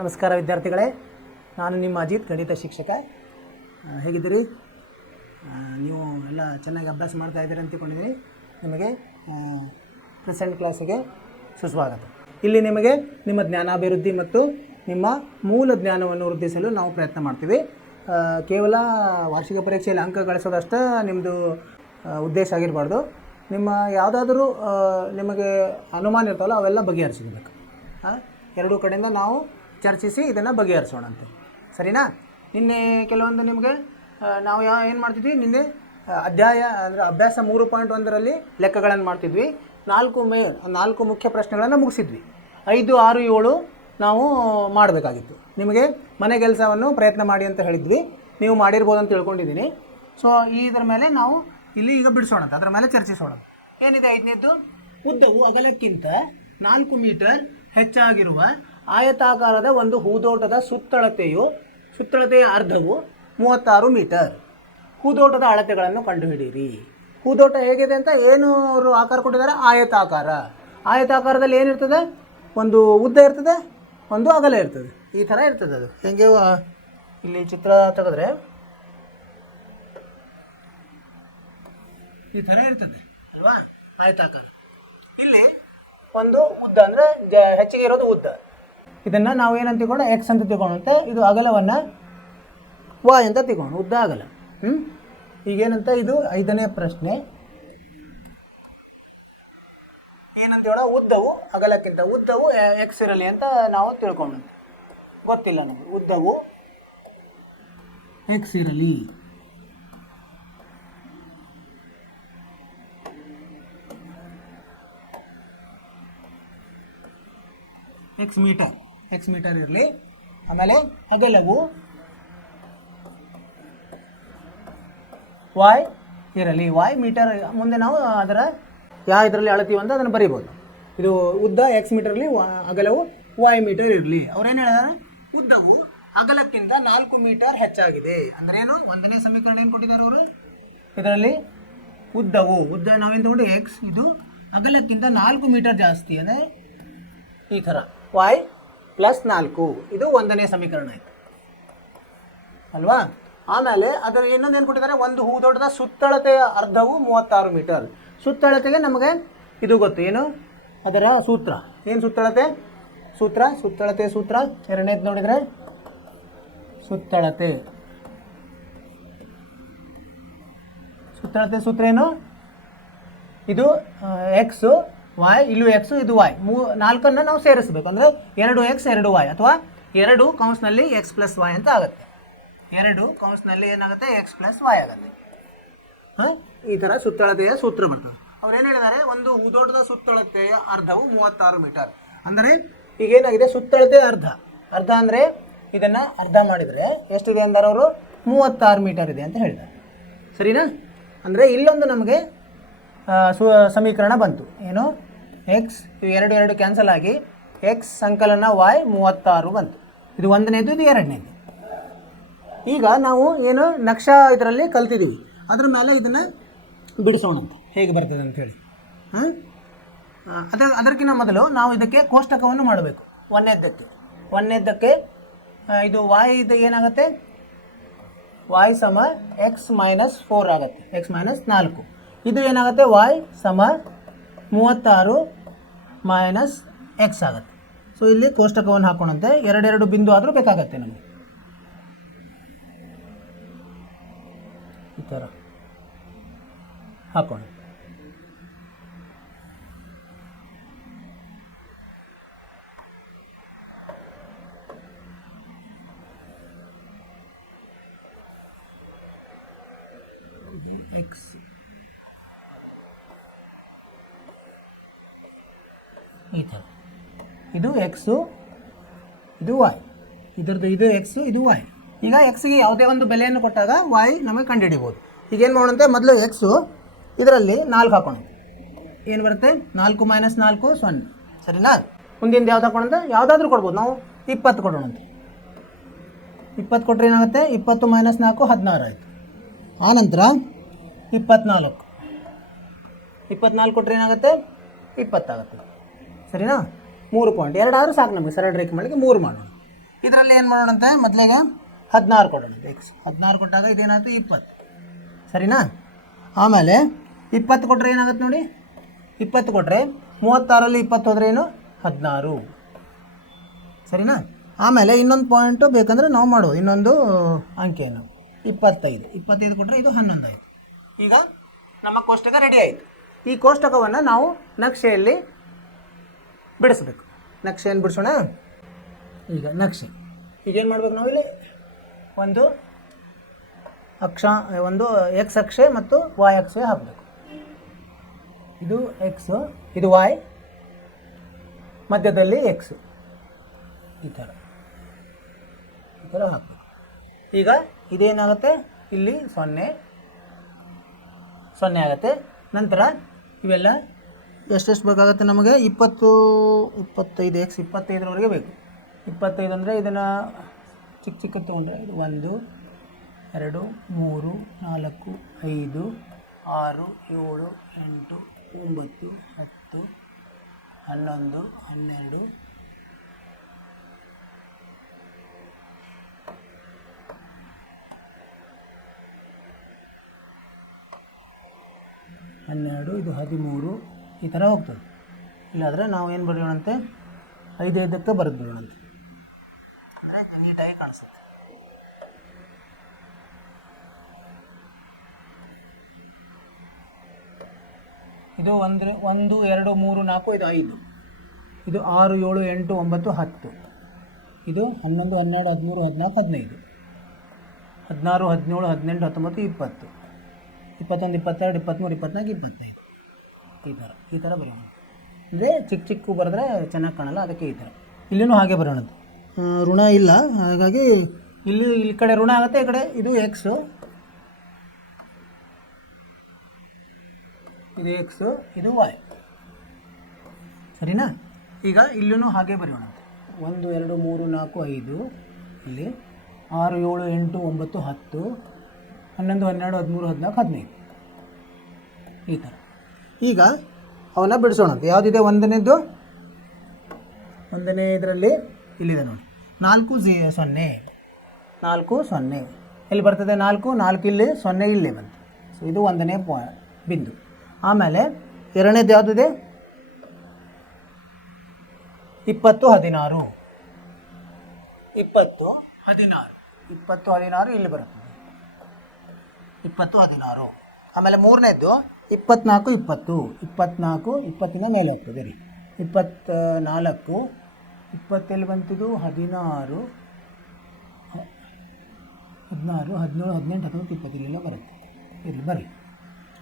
ನಮಸ್ಕಾರ ವಿದ್ಯಾರ್ಥಿಗಳೇ, ನಾನು ನಿಮ್ಮ ಅಜಿತ್ ಗಣಿತ ಶಿಕ್ಷಕ. ಹೇಗಿದ್ದೀರಿ? ನೀವು ಎಲ್ಲ ಚೆನ್ನಾಗಿ ಅಭ್ಯಾಸ ಮಾಡ್ತಾ ಇದ್ದೀರಿ ಅಂತ ತಿಳ್ಕೊಂಡಿದ್ದೀನಿ. ನಿಮಗೆ ಪ್ರೆಸೆಂಟ್ ಕ್ಲಾಸಿಗೆ ಸುಸ್ವಾಗತ. ಇಲ್ಲಿ ನಿಮಗೆ ನಿಮ್ಮ ಜ್ಞಾನಾಭಿವೃದ್ಧಿ ಮತ್ತು ನಿಮ್ಮ ಮೂಲ ಜ್ಞಾನವನ್ನು ವೃದ್ಧಿಸಲು ನಾವು ಪ್ರಯತ್ನ ಮಾಡ್ತೀವಿ. ಕೇವಲ ವಾರ್ಷಿಕ ಪರೀಕ್ಷೆಯಲ್ಲಿ ಅಂಕ ಗಳಿಸೋದಷ್ಟೇ ನಿಮ್ಮದು ಉದ್ದೇಶ ಆಗಿರಬಾರ್ದು. ನಿಮ್ಮ ಯಾವುದಾದ್ರೂ ನಿಮಗೆ ಅನುಮಾನ ಇರ್ತಾವಲ್ಲ ಅವೆಲ್ಲ ಬಗೆಹರಿಸಬೇಕು. ಎರಡೂ ಕಡೆಯಿಂದ ನಾವು ಚರ್ಚಿಸಿ ಇದನ್ನು ಬಗೆಹರಿಸೋಣಂತೆ, ಸರಿನಾ? ನಿನ್ನೆ ಕೆಲವೊಂದು ನಿಮಗೆ ನಾವು ಏನು ಮಾಡ್ತಿದ್ವಿ, ನಿನ್ನೆ ಅಧ್ಯಾಯ ಅಂದರೆ ಅಭ್ಯಾಸ 3.1ರಲ್ಲಿ ಲೆಕ್ಕಗಳನ್ನು ಮಾಡ್ತಿದ್ವಿ. 4 ಮುಖ್ಯ ಪ್ರಶ್ನೆಗಳನ್ನು ಮುಗಿಸಿದ್ವಿ. 5, 6, 7 ನಾವು ಮಾಡಬೇಕಾಗಿತ್ತು. ನಿಮಗೆ ಮನೆ ಕೆಲಸವನ್ನು ಪ್ರಯತ್ನ ಮಾಡಿ ಅಂತ ಹೇಳಿದ್ವಿ. ನೀವು ಮಾಡಿರ್ಬೋದು ಅಂತ ತಿಳ್ಕೊಂಡಿದ್ದೀನಿ. ಸೊ ಇದರ ಮೇಲೆ ನಾವು ಇಲ್ಲಿ ಈಗ ಬಿಡಿಸೋಣ, ಅದರ ಮೇಲೆ ಚರ್ಚಿಸೋಣ. ಏನಿದೆ 5ನೇದ್ದು? ಉದ್ದವು ಅಗಲಕ್ಕಿಂತ 4 ಮೀಟರ್ ಹೆಚ್ಚಾಗಿರುವ ಆಯತಾಕಾರದ ಒಂದು ಹೂದೋಟದ ಸುತ್ತಳತೆಯ ಅರ್ಧವು 36 ಮೀಟರ್. ಹೂದೋಟದ ಅಳತೆಗಳನ್ನು ಕಂಡುಹಿಡಿಯಿರಿ. ಹೂದೋಟ ಹೇಗಿದೆ ಅಂತ ಏನು ಅವರು ಆಕಾರ ಕೊಟ್ಟಿದ್ದಾರೆ? ಆಯತಾಕಾರ. ಆಯತಾಕಾರದಲ್ಲಿ ಏನಿರ್ತದೆ? ಒಂದು ಉದ್ದ ಇರ್ತದೆ, ಒಂದು ಅಗಲ ಇರ್ತದೆ. ಈ ಥರ ಇರ್ತದೆ. ಅದು ಹೆಂಗೆ ಇಲ್ಲಿ ಚಿತ್ರ ತೆಗೆದ್ರೆ ಈ ಥರ ಇರ್ತದೆ ಅಲ್ವಾ? ಆಯತಾಕಾರ. ಇಲ್ಲಿ ಒಂದು ಉದ್ದ ಅಂದರೆ ಹೆಚ್ಚಿಗೆ ಇರೋದು ಉದ್ದ. ಇದನ್ನು ನಾವು ಏನಂತ ತಿಳ್ಕೊಂಡು ಎಕ್ಸ್ ಅಂತ ತಿಳ್ಕೊಂಡಂತೆ, ಇದು ಅಗಲವನ್ನು ವಾಯ್ ಅಂತ ತಿಳ್ಕೊಂಡು, ಉದ್ದ ಅಗಲ. ಈಗೇನಂತ ಇದು 5ನೇ ಪ್ರಶ್ನೆ. ಏನಂತ ಹೇಳೋ, ಉದ್ದವು ಅಗಲಕ್ಕಿಂತ ಉದ್ದವು ಎಕ್ಸ್ ಇರಲಿ ಅಂತ ನಾವು ತಿಳ್ಕೊಂಡು, ಗೊತ್ತಿಲ್ಲ ನಮಗೆ. ಉದ್ದವು ಎಕ್ಸ್ ಇರಲಿ. ಎಕ್ಸ್ ಮೀಟರ್ ಇರಲಿ. ಆಮೇಲೆ ಅಗಲವು ವಾಯ್ ಇರಲಿ. ವಾಯ್ ಮೀಟರ್ ಮುಂದೆ ನಾವು ಅದರ ಇದರಲ್ಲಿ ಅಳತೀವಿ ಅಂತ ಅದನ್ನು ಬರೀಬೋದು. ಇದು ಉದ್ದ ಎಕ್ಸ್ ಮೀಟರ್ ಇರಲಿ, ಅಗಲವು ವಾಯ್ ಮೀಟರ್ ಇರಲಿ. ಅವ್ರೇನು ಹೇಳಿದಾರೆ? ಉದ್ದವು ಅಗಲಕ್ಕಿಂತ 4 ಮೀಟರ್ ಹೆಚ್ಚಾಗಿದೆ. ಅಂದ್ರೇನು? 1ನೇ ಸಮೀಕರಣ ಏನು ಕೊಟ್ಟಿದ್ದಾರೆ ಅವರು? ಇದರಲ್ಲಿ ಉದ್ದ ನಾವೇನು ತಗೊಂಡು ಎಕ್ಸ್, ಇದು ಅಗಲಕ್ಕಿಂತ 4 ಮೀಟರ್ ಜಾಸ್ತಿ ಅಂದರೆ ಈ ಥರ ವಾಯ್ ಪ್ಲಸ್ 4. ಇದು 1ನೇ ಸಮೀಕರಣ ಆಯಿತು ಅಲ್ವಾ? ಆಮೇಲೆ ಅದರ ಇನ್ನೊಂದು ಕೊಟ್ಟಿದ್ದಾರೆ, ಒಂದು ಹೂದೋಟದ ಸುತ್ತಳತೆಯ ಅರ್ಧವು 36 ಮೀಟರ್. ಸುತ್ತಳತೆಗೆ ನಮಗೆ ಇದು ಗೊತ್ತು. ಏನು ಅದರ ಸೂತ್ರ? ಏನು ಸುತ್ತಳತೆ ಸೂತ್ರ 2ನೇದು ನೋಡಿದರೆ ಸುತ್ತಳತೆ ಸೂತ್ರ ಏನು? ಇದು ಎಕ್ಸು ವಾಯ್, ಇಲ್ಲೂ ಎಕ್ಸು, ಇದು ವಾಯ್. 4ನ್ನು ನಾವು ಸೇರಿಸಬೇಕು. ಅಂದರೆ 2 ಎಕ್ಸ್ 2 ವಾಯ್, ಅಥವಾ 2 ಕೌನ್ಸ್ನಲ್ಲಿ ಎಕ್ಸ್ ಪ್ಲಸ್ ವಾಯ್ ಅಂತ ಆಗುತ್ತೆ. 2 ಕೌನ್ಸ್ನಲ್ಲಿ ಏನಾಗುತ್ತೆ? ಎಕ್ಸ್ ಪ್ಲಸ್ ವಾಯ್ ಆಗುತ್ತೆ. ಈ ಥರ ಸುತ್ತಳತೆಯ ಸೂತ್ರ ಬರ್ತದೆ. ಅವ್ರೇನು ಹೇಳಿದ್ದಾರೆ? ಒಂದು ಹೂದೋಟದ ಸುತ್ತಳತೆಯ ಅರ್ಧವು 36 ಮೀಟರ್. ಅಂದರೆ ಈಗೇನಾಗಿದೆ? ಸುತ್ತಳತೆ ಅರ್ಧ ಅಂದರೆ ಇದನ್ನು ಅರ್ಧ ಮಾಡಿದರೆ ಎಷ್ಟಿದೆ ಅಂತಾರೆ ಅವರು? 36 ಮೀಟರ್ ಇದೆ ಅಂತ ಹೇಳಿದ್ದಾರೆ. ಸರಿನಾ? ಅಂದರೆ ಇಲ್ಲೊಂದು ನಮಗೆ ಸಮೀಕರಣ ಬಂತು. ಏನು? ಎಕ್ಸ್ 2 ಕ್ಯಾನ್ಸಲ್ ಆಗಿ ಎಕ್ಸ್ ಸಂಕಲನ ವಾಯ್ 36 ಬಂತು. ಇದು 1ನೇದು, ಇದು 2ನೇದು. ಈಗ ನಾವು ಏನು ನಕ್ಷಾ ಇದರಲ್ಲಿ ಕಲ್ತಿದ್ದೀವಿ, ಅದ್ರ ಮೇಲೆ ಇದನ್ನು ಬಿಡಿಸೋಣ ಅಂತ, ಹೇಗೆ ಬರ್ತದೆ ಅಂತ ಹೇಳಿ. ಅದಕ್ಕಿಂತ ಮೊದಲು ನಾವು ಇದಕ್ಕೆ ಕೋಷ್ಟಕವನ್ನು ಮಾಡಬೇಕು. 1ನೇದಕ್ಕೆ ಇದು ವಾಯ್ ಇದು ಏನಾಗುತ್ತೆ? ವಾಯ್ ಸಮ ಎಕ್ಸ್ ಮೈನಸ್ 4 ಆಗುತ್ತೆ, ಎಕ್ಸ್ ಮೈನಸ್ 4. ಇದು ಏನಾಗುತ್ತೆ? ವಾಯ್ ಸಮ 36 ಮೈನಸ್ ಎಕ್ಸ್ ಆಗುತ್ತೆ. ಸೊ ಇಲ್ಲಿ ಕೋಷ್ಟಕವನ್ನು ಹಾಕೋಣಂತೆ. 2 ಬಿಂದು ಆದರೂ ಬೇಕಾಗತ್ತೆ ನಮಗೆ. ಈ ಥರ ಹಾಕೋಣ. ಎಕ್ಸ್ ಈ ಥರ, ಇದು ಎಕ್ಸು, ಇದು ವಾಯ್, ಇದು ಎಕ್ಸು, ಇದು ವಾಯ್. ಈಗ ಎಕ್ಸ್ಗೆ ಯಾವುದೇ ಒಂದು ಬೆಲೆಯನ್ನು ಕೊಟ್ಟಾಗ ವಾಯ್ ನಮಗೆ ಕಂಡುಹಿಡಿಬೋದು. ಈಗೇನು ಮಾಡೋಣಂತೆ? ಮೊದಲು ಎಕ್ಸು ಇದರಲ್ಲಿ 4 ಹಾಕೋಣ. ಏನು ಬರುತ್ತೆ? 4 ಮೈನಸ್ 4 0. ಸರಿನಾ? ಮುಂದಿನ ಯಾವ್ದು ಹಾಕೋಣಂತೆ? ಯಾವುದಾದ್ರೂ ಕೊಡ್ಬೋದು. ನಾವು 20 ಕೊಡೋಣಂತೆ. 20 ಕೊಟ್ಟರೆ ಏನಾಗುತ್ತೆ? 20 ಮೈನಸ್ 4 16 ಆಯಿತು. ಆನಂತರ 24 ಕೊಟ್ಟರೆ ಏನಾಗುತ್ತೆ? 20 ಆಗುತ್ತೆ. ಸರಿನಾ? 3 ಪಾಯಿಂಟ್ 2 ಆದರೂ ಸಾಕು ನಮಗೆ. ಸರಳ ರೇಖೆ ಮಾಡಲಿಕ್ಕೆ 3 ಮಾಡೋಣ. ಇದರಲ್ಲಿ ಏನು ಮಾಡೋಣಂತೆ, ಮೊದಲಿಗೆ 16 ಕೊಡೋಣ. ಎಕ್ಸ್ 16 ಕೊಟ್ಟಾಗ ಇದೇನಾಯಿತು 20, ಸರಿನಾ? ಆಮೇಲೆ 20 ಕೊಟ್ಟರೆ ಏನಾಗುತ್ತೆ ನೋಡಿ, 20 ಕೊಟ್ಟರೆ 36ರಲ್ಲಿ 20 ಹೋದರೆ ಏನು 16, ಸರಿನಾ? ಆಮೇಲೆ ಇನ್ನೊಂದು ಪಾಯಿಂಟು ಬೇಕಂದರೆ ನಾವು ಮಾಡುವ ಇನ್ನೊಂದು ಅಂಕೆಯನ್ನು 25 ಕೊಟ್ಟರೆ ಇದು 11 ಆಯಿತು. ಈಗ ನಮ್ಮ ಕೋಷ್ಟಕ ರೆಡಿ ಆಯಿತು. ಈ ಕೋಷ್ಟಕವನ್ನು ನಾವು ನಕ್ಷೆಯಲ್ಲಿ ಬಿಡಿಸ್ಬೇಕು. ನಕ್ಷೆಯನ್ನು ಬಿಡಿಸೋಣ. ಈಗ ನಕ್ಷೆ ಈಗೇನು ಮಾಡ್ಬೇಕು, ನಾವಿಲ್ಲಿ ಒಂದು ಎಕ್ಸ್ ಅಕ್ಷೆ ಮತ್ತು ವಾಯ್ ಅಕ್ಷೆ ಹಾಕಬೇಕು. ಇದು ಎಕ್ಸ್, ಇದು ವಾಯ್, ಮಧ್ಯದಲ್ಲಿ ಎಕ್ಸ್, ಈ ಥರ ಹಾಕಬೇಕು. ಈಗ ಇದೇನಾಗುತ್ತೆ, ಇಲ್ಲಿ 0 ಆಗುತ್ತೆ. ನಂತರ ಇವೆಲ್ಲ ಎಷ್ಟೆಷ್ಟು ಬೇಕಾಗುತ್ತೆ ನಮಗೆ, 25 ಎಕ್ಸ್ 25ರವರೆಗೆ ಬೇಕು. 25 ಅಂದರೆ ಇದನ್ನು ಚಿಕ್ಕ ತೊಗೊಂಡ್ರೆ ಇದು 1 2 3 4 5 6 7 8 9 10 11 12 12 ಇದು 13 ಈ ಥರ ಹೋಗ್ತದೆ. ಇಲ್ಲಾದರೆ ನಾವು ಏನು ಬರೆಯೋಣಂತೆ, 5 ಬರೆದು ಬಿಡೋಣಂತೆ, ಅಂದರೆ ನೀಟಾಗಿ ಕಾಣಿಸುತ್ತೆ. ಇದು 1 2 3 4 ಇದು 5, ಇದು 6 7 8 9 10, ಇದು 11 12 13 14 15 16 17 18 19 20 21 22 23 24 25 ಈ ಥರ ಬರೆಯೋಣ. ಅಂದರೆ ಚಿಕ್ಕ ಬರೆದ್ರೆ ಚೆನ್ನಾಗಿ ಕಾಣಲ್ಲ, ಅದಕ್ಕೆ ಈ ಥರ. ಇಲ್ಲಿನೂ ಹಾಗೆ ಬರೋಣದ್ದು, ಋಣ ಇಲ್ಲ, ಹಾಗಾಗಿ ಇಲ್ಲಿ ಕಡೆ ಋಣ ಆಗುತ್ತೆ, ಈ ಕಡೆ ಇದು ಎಕ್ಸು, ಇದು ಎಕ್ಸು, ಇದು ವಾಯ್, ಸರಿನಾ? ಈಗ ಇಲ್ಲೂ ಹಾಗೆ ಬರೆಯೋಣ. 1 2 3 4 5, ಇಲ್ಲಿ 6 7 8 9 10 11 12 13 14 15 ಈ ಥರ. ಈಗ ಅವನ್ನ ಬಿಡಿಸೋಣಂತೆ. ಯಾವುದಿದೆ ಒಂದನೇ ಇದರಲ್ಲಿ ಇಲ್ಲಿದೆ ನೋಡಿ, 4 0 ಎಲ್ಲಿ ಬರ್ತದೆ, 4 ಇಲ್ಲಿ 0 ಇಲ್ಲೇ ಬಂತು. ಸೊ ಇದು 1ನೇ ಬಿಂದು. ಆಮೇಲೆ ಎರಡನೇದು ಯಾವುದಿದೆ, 20 16 ಇಲ್ಲಿ ಬರ್ತದೆ, 20 16. ಆಮೇಲೆ ಮೂರನೇದು 24 20 ಮೇಲೆ ಹೋಗ್ತದೆ ರೀ, 24 20 ಎಲ್ಲಿ ಬಂತಿದ್ದು, 16 17 18 19 20 ಇಲ್ಲೆಲ್ಲ ಬರುತ್ತೆ, ಇಲ್ಲಿ ಬರಲಿ.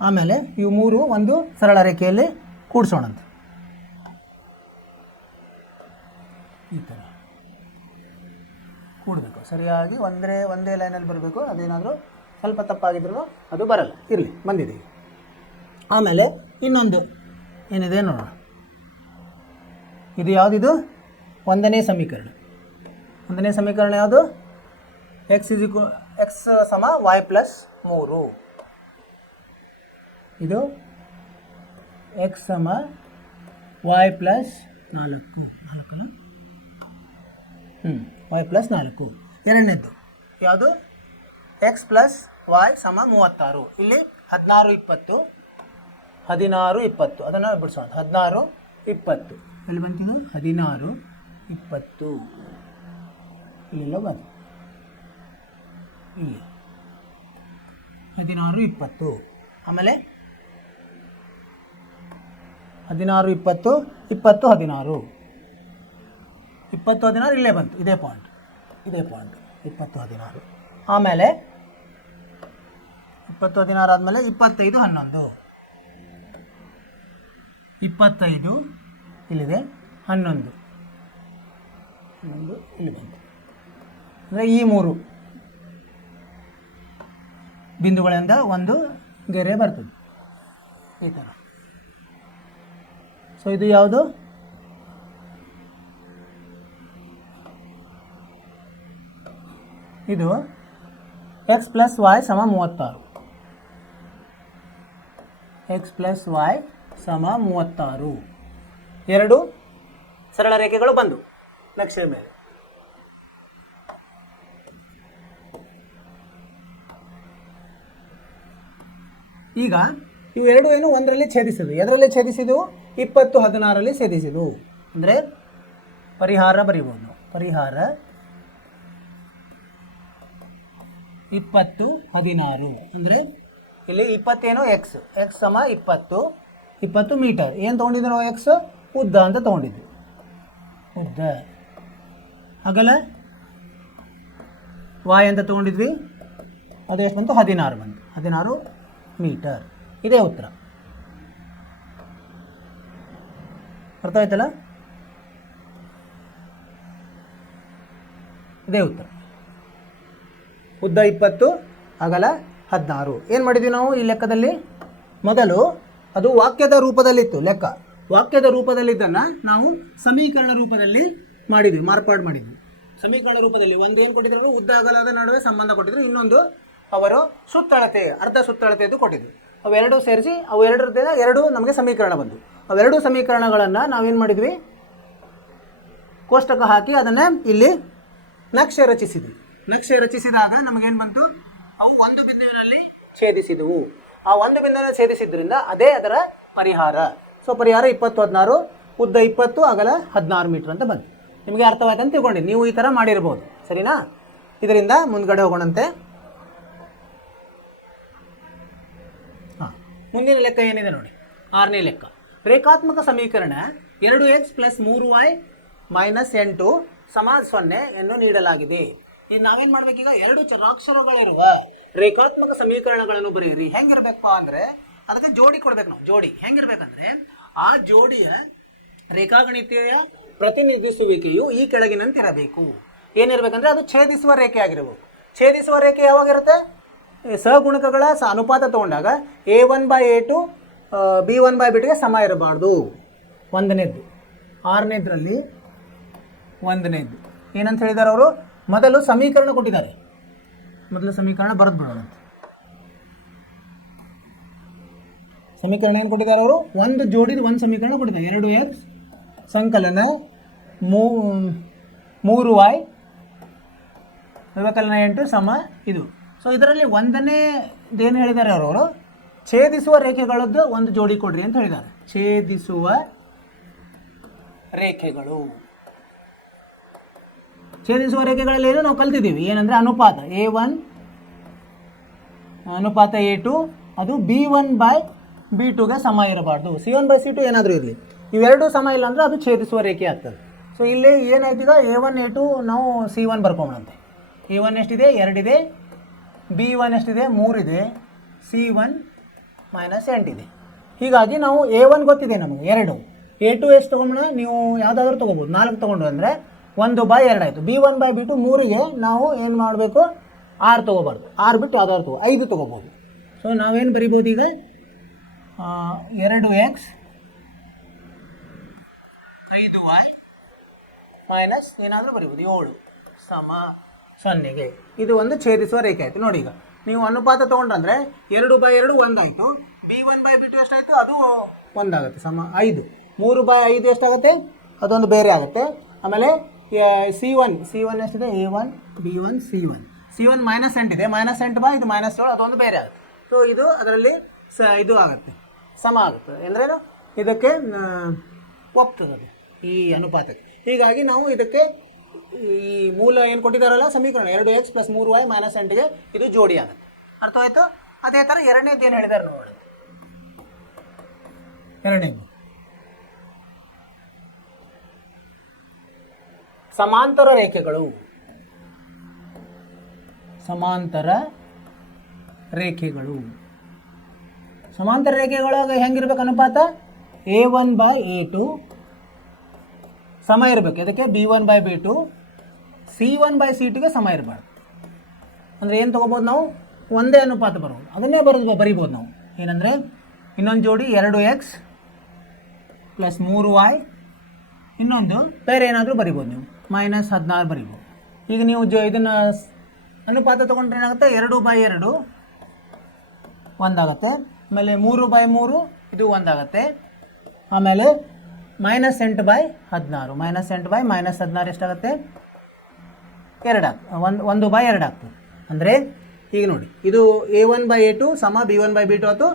ಆಮೇಲೆ ಇವು ಮೂರು ಒಂದು ಸರಳ ರೇಖೆಯಲ್ಲಿ ಕೂಡಿಸೋಣಂತೆ, ಈ ಥರ ಕೂಡಬೇಕು ಸರಿಯಾಗಿ. ಒಂದೇ ಲೈನಲ್ಲಿ ಬರಬೇಕು. ಅದೇನಾದರೂ ಸ್ವಲ್ಪ ತಪ್ಪಾಗಿದ್ರು ಅದು ಬರಲ್ಲ, ಇರಲಿ, ಬಂದಿದೆ. ಆಮೇಲೆ ಇನ್ನೊಂದು ಏನಿದೆ ನೋಡೋಣ. ಇದು ಯಾವುದಿದು, 1ನೇ ಸಮೀಕರಣ. 1ನೇ ಸಮೀಕರಣ ಯಾವುದು, ಎಕ್ಸ್ ಸಮ y ಪ್ಲಸ್ 3. ಇದು ಎಕ್ಸ್ ಸಮ y ಪ್ಲಸ್ 4 y ಪ್ಲಸ್ 4. ಎರಡನೇದ್ದು ಯಾವುದು, ಎಕ್ಸ್ ಪ್ಲಸ್ y ಸಮ 36. ಇಲ್ಲಿ 16 20 ಅದನ್ನು ಬಿಡಿಸೋಣ. 16 20 ಎಲ್ಲಿ ಬಂತಿದೆ, 16 20 ಇಲ್ಲೆಲ್ಲ ಬಂತು, ಇಲ್ಲಿ 16 20. ಆಮೇಲೆ 16 20 20 16 20 16 ಇಲ್ಲೇ ಬಂತು, ಇದೇ ಪಾಯಿಂಟ್ 20 16. ಆಮೇಲೆ 20 16 ಆದಮೇಲೆ 25 11 25 ಇಲ್ಲಿದೆ, 11 ಇಲ್ಲಿ ಬಂತು. ಅಂದರೆ ಈ ಮೂರು ಬಿಂದುಗಳಿಂದ ಒಂದು ಗೆರೆ ಬರ್ತದೆ ಈ ಥರ. ಸೊ ಇದು ಯಾವುದು, ಇದು ಎಕ್ಸ್ ಪ್ಲಸ್ ವೈ ಸಮ 36. ಎಕ್ಸ್ ಪ್ಲಸ್ ವೈ ಸಮ 36. ಎರಡು ಸರಳ ರೇಖೆಗಳು ಬಂದು ನಕ್ಷೆ ಮೇಲೆ. ಈಗ ಇವೆರಡು ಏನು ಒಂದರಲ್ಲಿ ಛೇದಿಸಿದ್ವು. ಎದರಲ್ಲಿ ಛೇದಿಸಿದ್ವು? 20, 16ರಲ್ಲಿ ಛೇದಿಸಿದ್ವು. ಅಂದರೆ ಪರಿಹಾರ ಬರಿಬೋದು. ಪರಿಹಾರ 20, 16 ಅಂದರೆ ಇಲ್ಲಿ 20 ಏನು ಎಕ್ಸ್ ಸಮ 20 ಮೀಟರ್. ಏನು ತೊಗೊಂಡಿದ್ವಿ ನಾವು? ಎಕ್ಸ್ ಉದ್ದ ಅಂತ ತೊಗೊಂಡಿದ್ವಿ. ಉದ್ದ ಅಗಲ ವಾಯ್ ಅಂತ ತೊಗೊಂಡಿದ್ವಿ. ಅದು ಎಷ್ಟು ಬಂತು? 16 ಬಂತು. 16 ಮೀಟರ್. ಇದೇ ಉತ್ತರ. ಅರ್ಥ ಆಯ್ತಲ್ಲ? ಇದೇ ಉತ್ತರ. ಉದ್ದ 20, ಅಗಲ 16. ಏನು ಮಾಡಿದ್ವಿ ನಾವು ಈ ಲೆಕ್ಕದಲ್ಲಿ? ಮೊದಲು ಅದು ವಾಕ್ಯದ ರೂಪದಲ್ಲಿತ್ತು ಲೆಕ್ಕ. ವಾಕ್ಯದ ರೂಪದಲ್ಲಿದ್ದನ್ನು ನಾವು ಸಮೀಕರಣ ರೂಪದಲ್ಲಿ ಮಾಡಿದ್ವಿ, ಮಾರ್ಪಾಡು ಮಾಡಿದ್ವಿ. ಸಮೀಕರಣ ರೂಪದಲ್ಲಿ ಒಂದೇನು ಕೊಟ್ಟಿದ್ರು? ಉದ್ದ ಅಗಲದ ನಡುವೆ ಸಂಬಂಧ ಕೊಟ್ಟಿದ್ರು. ಇನ್ನೊಂದು ಅವರು ಸುತ್ತಳತೆ, ಅರ್ಧ ಸುತ್ತಳತೆಯದು ಕೊಟ್ಟಿದ್ರು. ಅವೆರಡೂ ಸೇರಿಸಿ ಅವೆರಡರದ್ದು ಎರಡು ನಮಗೆ ಸಮೀಕರಣ ಬಂದು, ಅವೆರಡು ಸಮೀಕರಣಗಳನ್ನು ನಾವೇನು ಮಾಡಿದ್ವಿ? ಕೋಷ್ಟಕ ಹಾಕಿ ಅದನ್ನು ಇಲ್ಲಿ ನಕ್ಷೆ ರಚಿಸಿದ್ವಿ. ನಕ್ಷೆ ರಚಿಸಿದಾಗ ನಮಗೇನು ಬಂತು? ಅವು ಒಂದು ಬಿಂದುವಿನಲ್ಲಿ ಛೇದಿಸಿದವು. ಆ ಒಂದು ಬಿಂದುವಿನಲ್ಲಿ ಛೇದಿಸಿದ್ರಿಂದ ಅದೇ ಅದರ ಪರಿಹಾರ. ಸೊ ಪರಿಹಾರ 20, 16, ಉದ್ದ 20, ಅಗಲ 16 ಮೀಟರ್ ಅಂತ ಬಂತು. ನಿಮಗೆ ಅರ್ಥವಾಯ್ತು ಅಂತ ತಿಳ್ಕೊಂಡು ನೀವು ಈ ಥರ ಮಾಡಿರ್ಬೋದು. ಸರಿನಾ? ಇದರಿಂದ ಮುಂದ್ಗಡೆ ಹೋಗೋಣಂತೆ. ಹಾಂ, ಮುಂದಿನ ಲೆಕ್ಕ ಏನಿದೆ ನೋಡಿ, 6ನೇ ಲೆಕ್ಕ. ರೇಖಾತ್ಮಕ ಸಮೀಕರಣ 2x + 3y - 8 = 0 ಎಂದು ನೀಡಲಾಗಿದೆ. ಈಗ ನಾವೇನು ಮಾಡ್ಬೇಕೀಗ? ಎರಡು ಚರಾಕ್ಷರಗಳಿರುವ ರೇಖಾತ್ಮಕ ಸಮೀಕರಣಗಳನ್ನು ಬರೆಯಿರಿ. ಹೆಂಗಿರ್ಬೇಕಪ್ಪ ಅಂದರೆ ಅದಕ್ಕೆ ಜೋಡಿ ಕೊಡ್ಬೇಕು ನಾವು. ಜೋಡಿ ಹೆಂಗಿರ್ಬೇಕಂದ್ರೆ ಆ ಜೋಡಿಯ ರೇಖಾಗಣಿತೀಯ ಪ್ರತಿನಿಧಿಸುವಿಕೆಯು ಈ ಕೆಳಗಿನಂತಿರಬೇಕು. ಏನಿರಬೇಕಂದ್ರೆ ಅದು ಛೇದಿಸುವ ರೇಖೆ ಆಗಿರಬೇಕು. ಛೇದಿಸುವ ರೇಖೆ ಯಾವಾಗಿರುತ್ತೆ? ಸಹಗುಣಕಗಳ ಅನುಪಾತ ತೊಗೊಂಡಾಗ A1/A2 B1/B2ಗೆ ಸಮ ಇರಬಾರ್ದು. ಒಂದನೇದ್ದು. 6ನೇದ್ರಲ್ಲಿ ಒಂದನೇದ್ದು ಏನಂತ ಹೇಳಿದ್ದಾರೆ ಅವರು? ಮೊದಲು ಸಮೀಕರಣ ಕೊಟ್ಟಿದ್ದಾರೆ. ಮೊದಲು ಸಮೀಕರಣ ಬರೆದು ಬಿಡೋಣ. ಸಮೀಕರಣ ಏನು ಕೊಟ್ಟಿದ್ದಾರೆ ಅವರು? ಒಂದು ಜೋಡಿದ ಒಂದು ಸಮೀಕರಣ ಕೊಟ್ಟಿದ್ದಾರೆ. 2x ಸಂಕಲನ 3y ವ್ಯವಕಲನ 8 ಸಮ ಇದು. ಸೊ ಇದರಲ್ಲಿ ಒಂದನೇದೇನು ಹೇಳಿದ್ದಾರೆ ಅವರು? ಛೇದಿಸುವ ರೇಖೆಗಳದ್ದು ಒಂದು ಜೋಡಿ ಕೊಡ್ರಿ ಅಂತ ಹೇಳಿದ್ದಾರೆ. ಛೇದಿಸುವ ರೇಖೆಗಳು. ಛೇದಿಸುವ ರೇಖೆಗಳಲ್ಲಿ ಏನು ನಾವು ಕಲ್ತಿದ್ದೀವಿ? ಏನಂದರೆ ಅನುಪಾತ A1 ಅನುಪಾತ A2 ಅದು B1/B2ಗೆ ಸಮ ಇರಬಾರ್ದು. C1/C2 ಏನಾದರೂ ಇರಲಿ, ಇವೆರಡೂ ಸಮ ಇಲ್ಲ ಅಂದರೆ ಅದು ಛೇದಿಸುವ ರೇಖೆ ಆಗ್ತದೆ. ಸೊ ಇಲ್ಲಿ ಏನಾಯ್ತೀಗ A1 A2 ನಾವು C1 ಬರ್ಕೊಂಬಂತೆ. A1 ಎಷ್ಟಿದೆ? 2 ಇದೆ. B1 ಎಷ್ಟಿದೆ? 3 ಇದೆ. C1 - 8 ಇದೆ. ಹೀಗಾಗಿ ನಾವು A1 ಗೊತ್ತಿದೆ ನಮಗೆ 2. A2 ಎಷ್ಟು ತೊಗೊಂಡ? ನೀವು ಯಾವುದಾದ್ರೂ ತೊಗೋಬೋದು. 4 ತೊಗೊಂಡು ಅಂದರೆ 1/2 ಆಯಿತು. B1/B2 3ಗೆ ನಾವು ಏನು ಮಾಡಬೇಕು? 6 ತೊಗೋಬಾರ್ದು. 6 ಬಿಟ್ಟು ಯಾವುದಾದ್ರು 5 ತೊಗೋಬೋದು. ಸೊ ನಾವೇನು ಬರಿಬೋದು ಈಗ? 2x 5y ಮೈನಸ್ ಏನಾದರೂ ಬರಿಬೋದು 7 ಸಮ 0ಗೆ. ಇದು ಒಂದು ಛೇದಿಸುವ ರೇಖೆ ಆಯಿತು. ನೋಡಿ, ಈಗ ನೀವು ಅನುಪಾತ ತೊಗೊಂಡ್ರೆ 2/2 1 ಆಯಿತು. B1/B2 ಎಷ್ಟಾಯಿತು? ಅದು 1 ಆಗುತ್ತೆ ಸಮ 5. 3/5 ಎಷ್ಟಾಗುತ್ತೆ? ಅದೊಂದು ಬೇರೆ ಆಗುತ್ತೆ. ಆಮೇಲೆ C1 ಎಷ್ಟಿದೆ? A1 B1 C1 -8 ಇದೆ. -8 ಇದು -7 ಅದೊಂದು ಬೇರೆ ಆಗುತ್ತೆ. ಸೊ ಇದು ಅದರಲ್ಲಿ ಇದು ಆಗುತ್ತೆ, ಸಮ ಆಗುತ್ತೆ. ಅಂದ್ರೇನು? ಇದಕ್ಕೆ ಒಪ್ತದೆ ಈ ಅನುಪಾತಕ್ಕೆ. ಹೀಗಾಗಿ ನಾವು ಇದಕ್ಕೆ ಈ ಮೂಲ ಏನು ಕೊಟ್ಟಿದ್ದಾರಲ್ಲ ಸಮೀಕರಣ 2x + 3y - 8ಗೆ ಇದು ಜೋಡಿ ಆಗುತ್ತೆ. ಅರ್ಥವಾಯಿತು? ಅದೇ ಥರ ಎರಡನೇದು ಏನು ಹೇಳಿದ್ದಾರೆ ನೋಡಿ. ಎರಡನೇದು ಸಮಾಂತರ ರೇಖೆಗಳು. ಸಮಾಂತರ ರೇಖೆಗಳು. ಸಮಾಂತರ ರೇಖೆಗಳಾಗ ಹೆಂಗಿರ್ಬೇಕು ಅನುಪಾತ? A1/A2 ಸಮ ಇರಬೇಕು. ಇದಕ್ಕೆ B1/B2 C1/C2ಗೆ ಸಮ ಇರಬಾರ್ದು. ಅಂದರೆ ಏನು ತೊಗೋಬೋದು ನಾವು? ಒಂದೇ ಅನುಪಾತ ಬರೋದು, ಅದನ್ನೇ ಬರಿಬೋದು ನಾವು. ಏನಂದರೆ ಇನ್ನೊಂದು ಜೋಡಿ 2x + 3y, ಇನ್ನೊಂದು ಬೇರೆ ಏನಾದರೂ ಬರಿಬೋದು ನೀವು, -16 ಬರಿಬೋದು. ಈಗ ನೀವು ಇದನ್ನು ಅನುಪಾತ ತೊಗೊಂಡ್ರೆ ಏನಾಗುತ್ತೆ? 2/2 ಒಂದಾಗುತ್ತೆ. ಆಮೇಲೆ 3/3 ಇದು ಒಂದಾಗುತ್ತೆ. ಆಮೇಲೆ -8/16 -8/16 ಎಷ್ಟಾಗುತ್ತೆ? 2 ಆಗ್ತದೆ. 1/2 ಆಗ್ತದೆ. ಅಂದರೆ ಈಗ ನೋಡಿ ಇದು A1/A2 ಸಮ B1/B2 ಅಥವಾ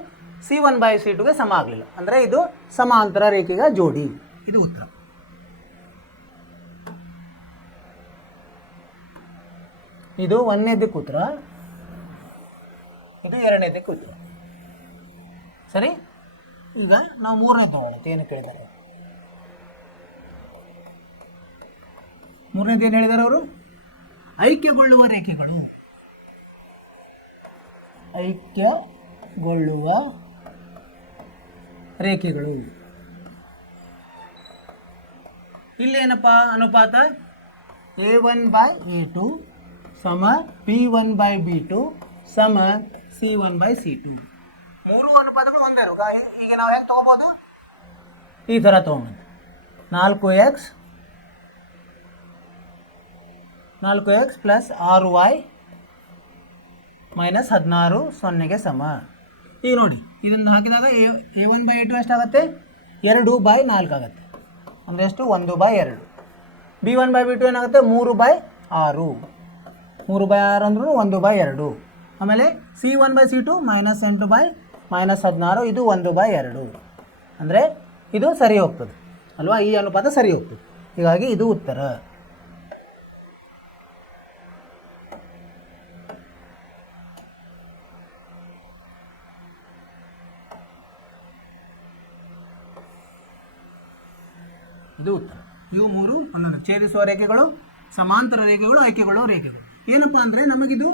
C1/C2ಗೆ ಸಮ ಆಗಲಿಲ್ಲ, ಅಂದರೆ ಇದು ಸಮಾಂತರ ರೇಖೆಯ ಜೋಡಿ. ಇದು ಉತ್ತರ. ಇದು 1ನೇದಕ್ಕೆ ಉತ್ತರ, ಇದು 2ನೇದಕ್ಕೆ ಉತ್ತರ. ಸರಿ, ಈಗ ನಾವು 3ನೇದು ನೋಡೋಣ ಏನು ಕೇಳಿದ್ದಾರೆ. 3ನೇದು ಏನು ಹೇಳಿದ್ದಾರೆ ಅವರು? ಐಕ್ಯಗೊಳ್ಳುವ ರೇಖೆಗಳು. ಐಕ್ಯಗೊಳ್ಳುವ ರೇಖೆಗಳು. ಇಲ್ಲೇನಪ್ಪ ಅನುಪಾತ? A1/A2 ಸಮ B1/B2 ಸಮ C1/C2. 3 ಅನುಪಾತಗಳು ಒಂದೇ. ಈಗ ನಾವು ಹೆಂಗೆ ತಗೋಬೋದು? ಈ ಥರ ತೊಗೊಂಡು 4x ಪ್ಲಸ್ 6y ಮೈನಸ್ 16 0ಗೆ ಸಮ. ಈಗ ನೋಡಿ ಇದನ್ನು ಹಾಕಿದಾಗ A1/A2 ಎಷ್ಟಾಗುತ್ತೆ? 2/4 ಆಗುತ್ತೆ. ಅಂದರೆ ಎಷ್ಟು? 1/2. B1/B2 ಏನಾಗುತ್ತೆ? 3/6. 3/6 ಅಂದ್ರೂ 1/2. ಆಮೇಲೆ C1/C2 -8/-16, ಇದು 1/2. ಅಂದರೆ ಇದು ಸರಿ ಹೋಗ್ತದೆ ಅಲ್ವಾ? ಈ ಅನುಪಾತ ಸರಿ ಹೋಗ್ತದೆ. ಹೀಗಾಗಿ ಇದು ಉತ್ತರ. ಇದು ಉತ್ತರ. ಇವು 3 ಒಂದೊಂದು ಛೇದಿಸುವ ರೇಖೆಗಳು, ಸಮಾಂತರ ರೇಖೆಗಳು, ಐಕ್ಯಗೊಳ್ಳುವ ರೇಖೆಗಳು. ಏನಪ್ಪ ಅಂದರೆ ನಮಗಿದು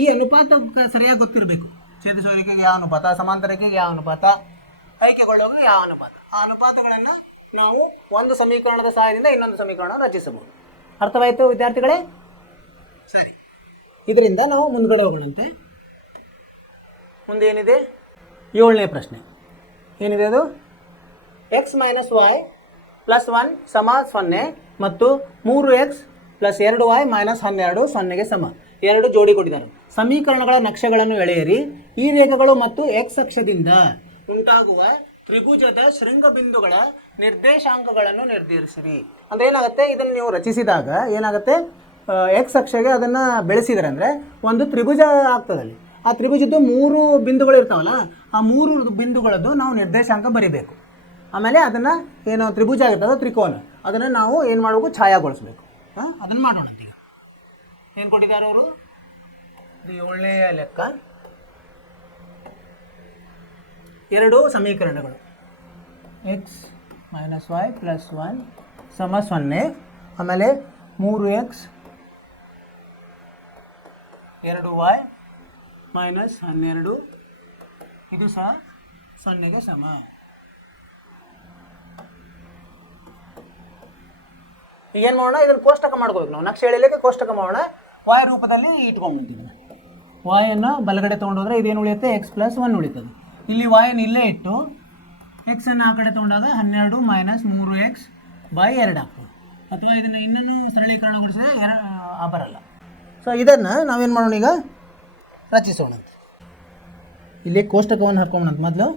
ಈ ಅನುಪಾತ ಸರಿಯಾಗಿ ಗೊತ್ತಿರಬೇಕು. ಛೇದಿಸುವ ರೇಖೆಗೆ ಯಾವ ಅನುಪಾತ, ಸಮಾಂತರ ರೇಖೆಗೆ ಯಾವ ಅನುಪಾತ, ಐಕ್ಯಗೊಳ್ಳುವಾಗ ಯಾವ ಅನುಪಾತ. ಆ ಅನುಪಾತಗಳನ್ನು ನಾವು ಒಂದು ಸಮೀಕರಣದ ಸಹಾಯದಿಂದ ಇನ್ನೊಂದು ಸಮೀಕರಣ ರಚಿಸಬಹುದು. ಅರ್ಥವಾಯಿತು ವಿದ್ಯಾರ್ಥಿಗಳೇ? ಸರಿ, ಇದರಿಂದ ನಾವು ಮುಂದ್ಗಡೆ ಹೋಗೋಣಂತೆ. ಮುಂದೆ ಏನಿದೆ? 7ನೇ ಪ್ರಶ್ನೆ ಏನಿದೆ ಅದು? x - y + 1 ಸಮ 0 ಮತ್ತು 3x + 2y - 12 0ಗೆ ಸಮ. 2 ಜೋಡಿ ಕೊಟ್ಟಿದ್ದಾರೆ. ಸಮೀಕರಣಗಳ ನಕ್ಷೆಗಳನ್ನು ಎಳೆಯಿರಿ. ಈ ರೇಖೆಗಳು ಮತ್ತು x ಅಕ್ಷದಿಂದ ಉಂಟಾಗುವ ತ್ರಿಭುಜದ ಶೃಂಗಬಿಂದುಗಳ ನಿರ್ದೇಶಾಂಕಗಳನ್ನು ನಿರ್ಧರಿಸಿರಿ. ಅಂದರೆ ಏನಾಗುತ್ತೆ? ಇದನ್ನು ನೀವು ರಚಿಸಿದಾಗ ಏನಾಗುತ್ತೆ? x ಅಕ್ಷಗೆ ಅದನ್ನು ಬೆಳೆಸಿದರೆ ಅಂದರೆ ಒಂದು ತ್ರಿಭುಜ ಆಗ್ತದಲ್ಲಿ. ಆ ತ್ರಿಭುಜದ್ದು 3 ಬಿಂದುಗಳು ಇರ್ತಾವಲ್ಲ, ಆ 3 ಬಿಂದುಗಳದ್ದು ನಾವು ನಿರ್ದೇಶಾಂಕ ಬರಿಬೇಕು. ಆಮೇಲೆ ಅದನ್ನು ಏನು ತ್ರಿಭುಜ ಆಗಿರ್ತದೆ ತ್ರಿಕೋನ, ಅದನ್ನು ನಾವು ಏನು ಮಾಡಬೇಕು? ಛಾಯಾಗೊಳಿಸಬೇಕು. ಅದನ್ನು ಮಾಡೋಣ. ಈಗ ಏನು ಕೊಟ್ಟಿದ್ದಾರೆ ಅವರು? ಇದು 7ನೇ ಲೆಕ್ಕ. 2 ಸಮೀಕರಣಗಳು x - y + 1 ಸಮ 0, ಆಮೇಲೆ 3x 2y - 12 ಇದು ಸಹ 0ಗೆ ಸಮ. ಏನು ಮಾಡೋಣ? ಇದನ್ನು ಕೋಷ್ಟಕ ಮಾಡ್ಕೋಬೇಕು. ನಾವು ನಕ್ಷೆ ಎಳೆಯಲಿಕ್ಕೆ ಕೋಷ್ಟಕ ಮಾಡೋಣ. y ರೂಪದಲ್ಲಿ ಇಟ್ಕೊಂಡ್ಬಿಡ್ತೀವಿ. y ಅನ್ನು ಬಲಗಡೆ ತೊಗೊಂಡೋದ್ರೆ ಇದೇನು ಉಳಿಯುತ್ತೆ? x + 1 ಉಳಿತದೆ. ಇಲ್ಲಿ y ಅನ್ನು ಇಲ್ಲೇ ಇಟ್ಟು x ಅನ್ನು ಆ ಕಡೆ ತೊಗೊಂಡಾಗ 12 - 3x/2 ಆಗ್ತದೆ. ಅಥವಾ ಇದನ್ನು ಇನ್ನೂ ಸರಳೀಕರಣಗೊಳಿಸಿದ್ರೆ ಬರಲ್ಲ. ಸೊ ಇದನ್ನು ನಾವೇನು ಮಾಡೋಣ? ಈಗ ರಚಿಸೋಣಂತೆ. ಇಲ್ಲಿ ಕೋಷ್ಟಕವನ್ನು ಹಾಕೋಣಂತ ಮೊದಲು.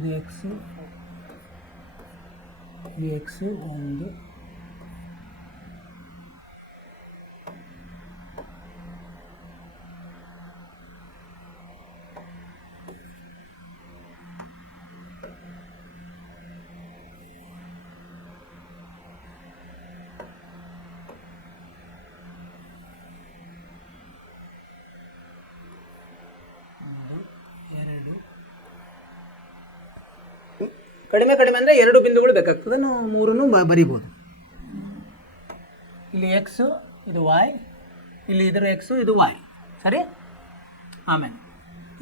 ಇದು x 1 ಕಡಿಮೆ ಅಂದರೆ 2 ಬಿಂದುಗಳು ಬೇಕಾಗ್ತದೆ. ನಾವು 3 ಬರಿಬೋದು. ಇಲ್ಲಿ x, ಇದು y, ಇಲ್ಲಿ ಇದರ x, ಇದು y. ಸರಿ. ಆಮೇಲೆ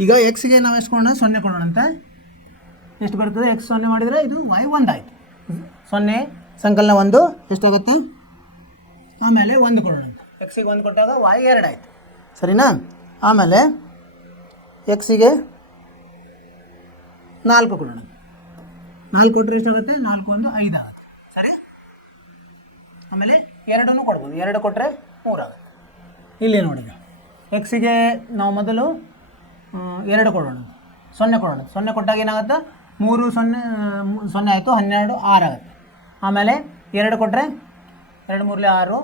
ಈಗ ಎಕ್ಸ್ಗೆ ನಾವು ಎಷ್ಟು ಕೊಡೋಣ? 0 ಕೊಡೋಣ ಅಂತ. ಎಷ್ಟು ಬರ್ತದೆ? x 0 ಮಾಡಿದರೆ ಇದು y 1 ಆಯಿತು. 0 ಸಂಕಲನ 1 ಎಷ್ಟಾಗುತ್ತೆ? ಆಮೇಲೆ 1 ಕೊಡೋಣ ಅಂತ. ಎಕ್ಸಿಗೆ 1 ಕೊಟ್ಟಾಗ y 2 ಆಯಿತು. ಸರಿನಾ? ಆಮೇಲೆ ಎಕ್ಸಿಗೆ 4 ಕೊಡೋಣ. 4 ಕೊಟ್ಟರೆ ಎಷ್ಟಾಗುತ್ತೆ? 4 1 5 ಆಗುತ್ತೆ. ಆಮೇಲೆ 2 ಕೊಡ್ಬೋದು, 2 ಕೊಟ್ಟರೆ 3 ಆಗುತ್ತೆ. ಇಲ್ಲಿ ನೋಡಿ ಎಕ್ಸಿಗೆ ನಾವು ಮೊದಲು 2 ಕೊಡೋಣ, 0 ಕೊಡೋಣ. 0 ಕೊಟ್ಟಾಗ ಏನಾಗುತ್ತೆ, 3 0 ಆಯಿತು, 12 6 ಆಗುತ್ತೆ. ಆಮೇಲೆ 2 ಕೊಟ್ಟರೆ 2 3 6,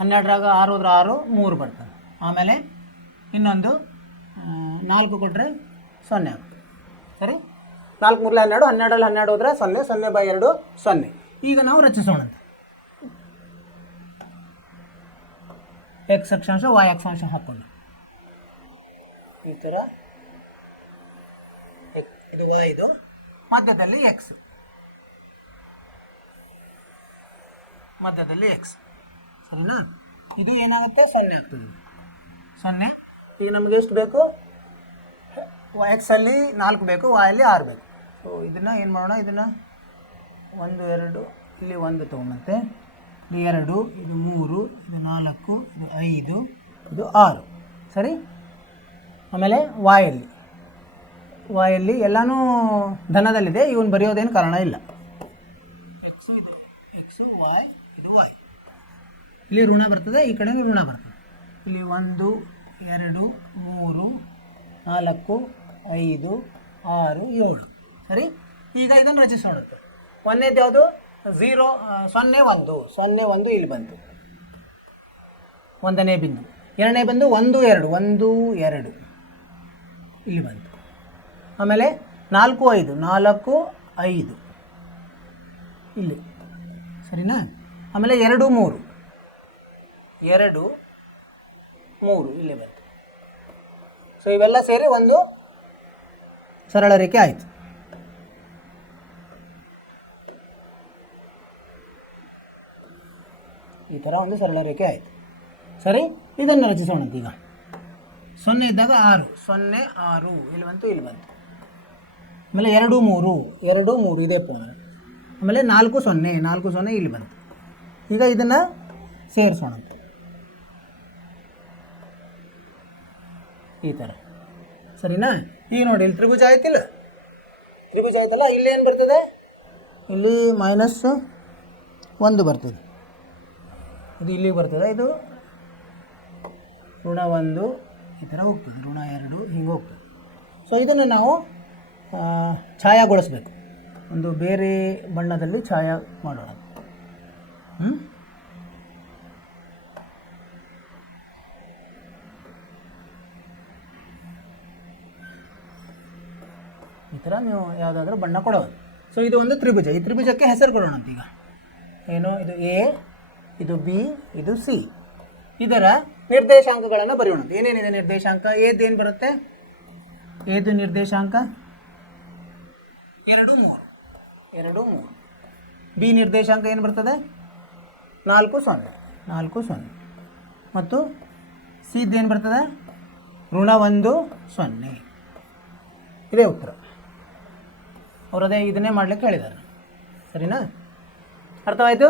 12ರಾಗ 6 ಹೋದ್ರೆ 6 3 ಬರ್ತದೆ. ಆಮೇಲೆ ಇನ್ನೊಂದು 4 ಕೊಟ್ಟರೆ 0 ಆಗುತ್ತೆ. ಸರಿ, 4 3 12, 12ರಲ್ಲಿ 12 ಹೋದರೆ 0, 0/2 0. ಈಗ ನಾವು ರಚಿಸೋಣಂತೆ. ಎಕ್ಸ್ ಅಕ್ಷಾಂಶ ವೈ ಅಕ್ಷಾಂಶ ಹಾಕ್ಕೊಂಡು ಈ ಥರ ಇದು ವೈ, ಇದು ಮಧ್ಯದಲ್ಲಿ ಎಕ್ಸ್, ಮಧ್ಯದಲ್ಲಿ ಎಕ್ಸ್. ಸರಿನಾ? ಇದು ಏನಾಗುತ್ತೆ, 0 ಆಗ್ತದೆ. 0. ಈಗ ನಮಗೆ ಎಷ್ಟು ಬೇಕು, ಎಕ್ಸಲ್ಲಿ 4 ಬೇಕು, ವೈಯಲ್ಲಿ 6 ಬೇಕು. ಸೊ ಇದನ್ನು ಏನು ಮಾಡೋಣ, ಇದನ್ನು 1 2 ಇಲ್ಲಿ 1 ತೊಗೊಂಬಂತೆ, ಇದು 2, ಇದು 3, ಇದು 4, ಇದು 5, ಇದು 6. ಸರಿ. ಆಮೇಲೆ ವಾಯಲ್ಲಿ ಎಲ್ಲನೂ ಧನದಲ್ಲಿದೆ, ಇವನು ಬರೆಯೋದೇನು ಕಾರಣ ಇಲ್ಲ. ಎಕ್ಸು ಇದು ಎಕ್ಸು, ವಾಯ್ ಇದು ವಾಯ್. ಇಲ್ಲಿ ಋಣ ಬರ್ತದೆ, ಈ ಕಡೆ ಋಣ ಬರ್ತದೆ. ಇಲ್ಲಿ 1 2 3 4 5 6 7. ಸರಿ. ಈಗ ಇದನ್ನು ರಚಿಸೋಣ. ಒಂದನೇದು ಯಾವುದು, 0 1 0 1 ಇಲ್ಲಿ ಬಂತು, 1ನೇ ಬಿಂದು. 2ನೇ ಬಿಂದು 1 2 1 2 ಇಲ್ಲಿ ಬಂತು. ಆಮೇಲೆ 4 5 4 5 ಇಲ್ಲಿ. ಸರಿನಾ? ಆಮೇಲೆ 2 3 2 3 ಇಲ್ಲಿ ಬಂತು. ಸೊ ಇವೆಲ್ಲ ಸೇರಿ ಒಂದು ಸರಳ ರೇಖೆ ಆಯಿತು. ಈ ಥರ ಒಂದು ಸರಳ ರೇಖೆ ಆಯಿತು. ಸರಿ, ಇದನ್ನು ರಚಿಸೋಣಂತ. ಈಗ 0 ಇದ್ದಾಗ 6 0 6 ಇಲ್ಲಿ ಬಂತು, ಇಲ್ಲಿ ಬಂತು. ಆಮೇಲೆ 2 3 ಇದೇ ಪೋಣ. ಆಮೇಲೆ 4 0 ಇಲ್ಲಿ ಬಂತು. ಈಗ ಇದನ್ನು ಸೇರಿಸೋಣಂತ ಈ ಥರ. ಸರಿನಾ? ಈಗ ನೋಡಿ, ಇಲ್ಲಿ ತ್ರಿಭುಜ ಆಯ್ತಿಲ್ಲ, ತ್ರಿಭುಜ ಆಯ್ತಲ್ಲ, ಇಲ್ಲೇನು ಬರ್ತದೆ, ಇಲ್ಲಿ -1 ಬರ್ತದೆ, ಇದು ಇಲ್ಲಿಗೆ ಬರ್ತದೆ, ಇದು ಋಣ 1 ಈ ಥರ ಹೋಗ್ತದೆ, ಋಣ 2 ಹಿಂಗೆ ಹೋಗ್ತದೆ. ಸೊ ಇದನ್ನು ನಾವು ಛಾಯಾಗೊಳಿಸ್ಬೇಕು, ಒಂದು ಬೇರೆ ಬಣ್ಣದಲ್ಲಿ ಛಾಯಾ ಮಾಡೋಣ. ಈ ಥರ ನೀವು ಯಾವುದಾದ್ರೂ ಬಣ್ಣ ಕೊಡೋದು. ಸೊ ಇದು ಒಂದು ತ್ರಿಭುಜ, ಈ ತ್ರಿಭುಜಕ್ಕೆ ಹೆಸರು ಕೊಡೋಣಂತ. ಈಗ ಏನು, ಇದು ಎ, ಇದು ಬಿ, ಇದು ಸಿ. ಇದರ ನಿರ್ದೇಶಾಂಕಗಳನ್ನು ಬರೆಯೋಣ. ಏನೇನಿದೆ ನಿರ್ದೇಶಾಂಕ? ಏದೇನು ಬರುತ್ತೆ, ಏದು ನಿರ್ದೇಶಾಂಕ 2 3 ಬಿ ನಿರ್ದೇಶಾಂಕ ಏನು ಬರ್ತದೆ, 4 0 ಮತ್ತು ಸಿದ್ದೇನು ಬರ್ತದೆ, ಋಣ 1 0. ಇದೇ ಉತ್ತರ. ಅವರದೇ ಇದನ್ನೇ ಮಾಡಲಿಕ್ಕೆ ಹೇಳಿದ್ದಾರೆ. ಸರಿನಾ? ಅರ್ಥವಾಯಿತು?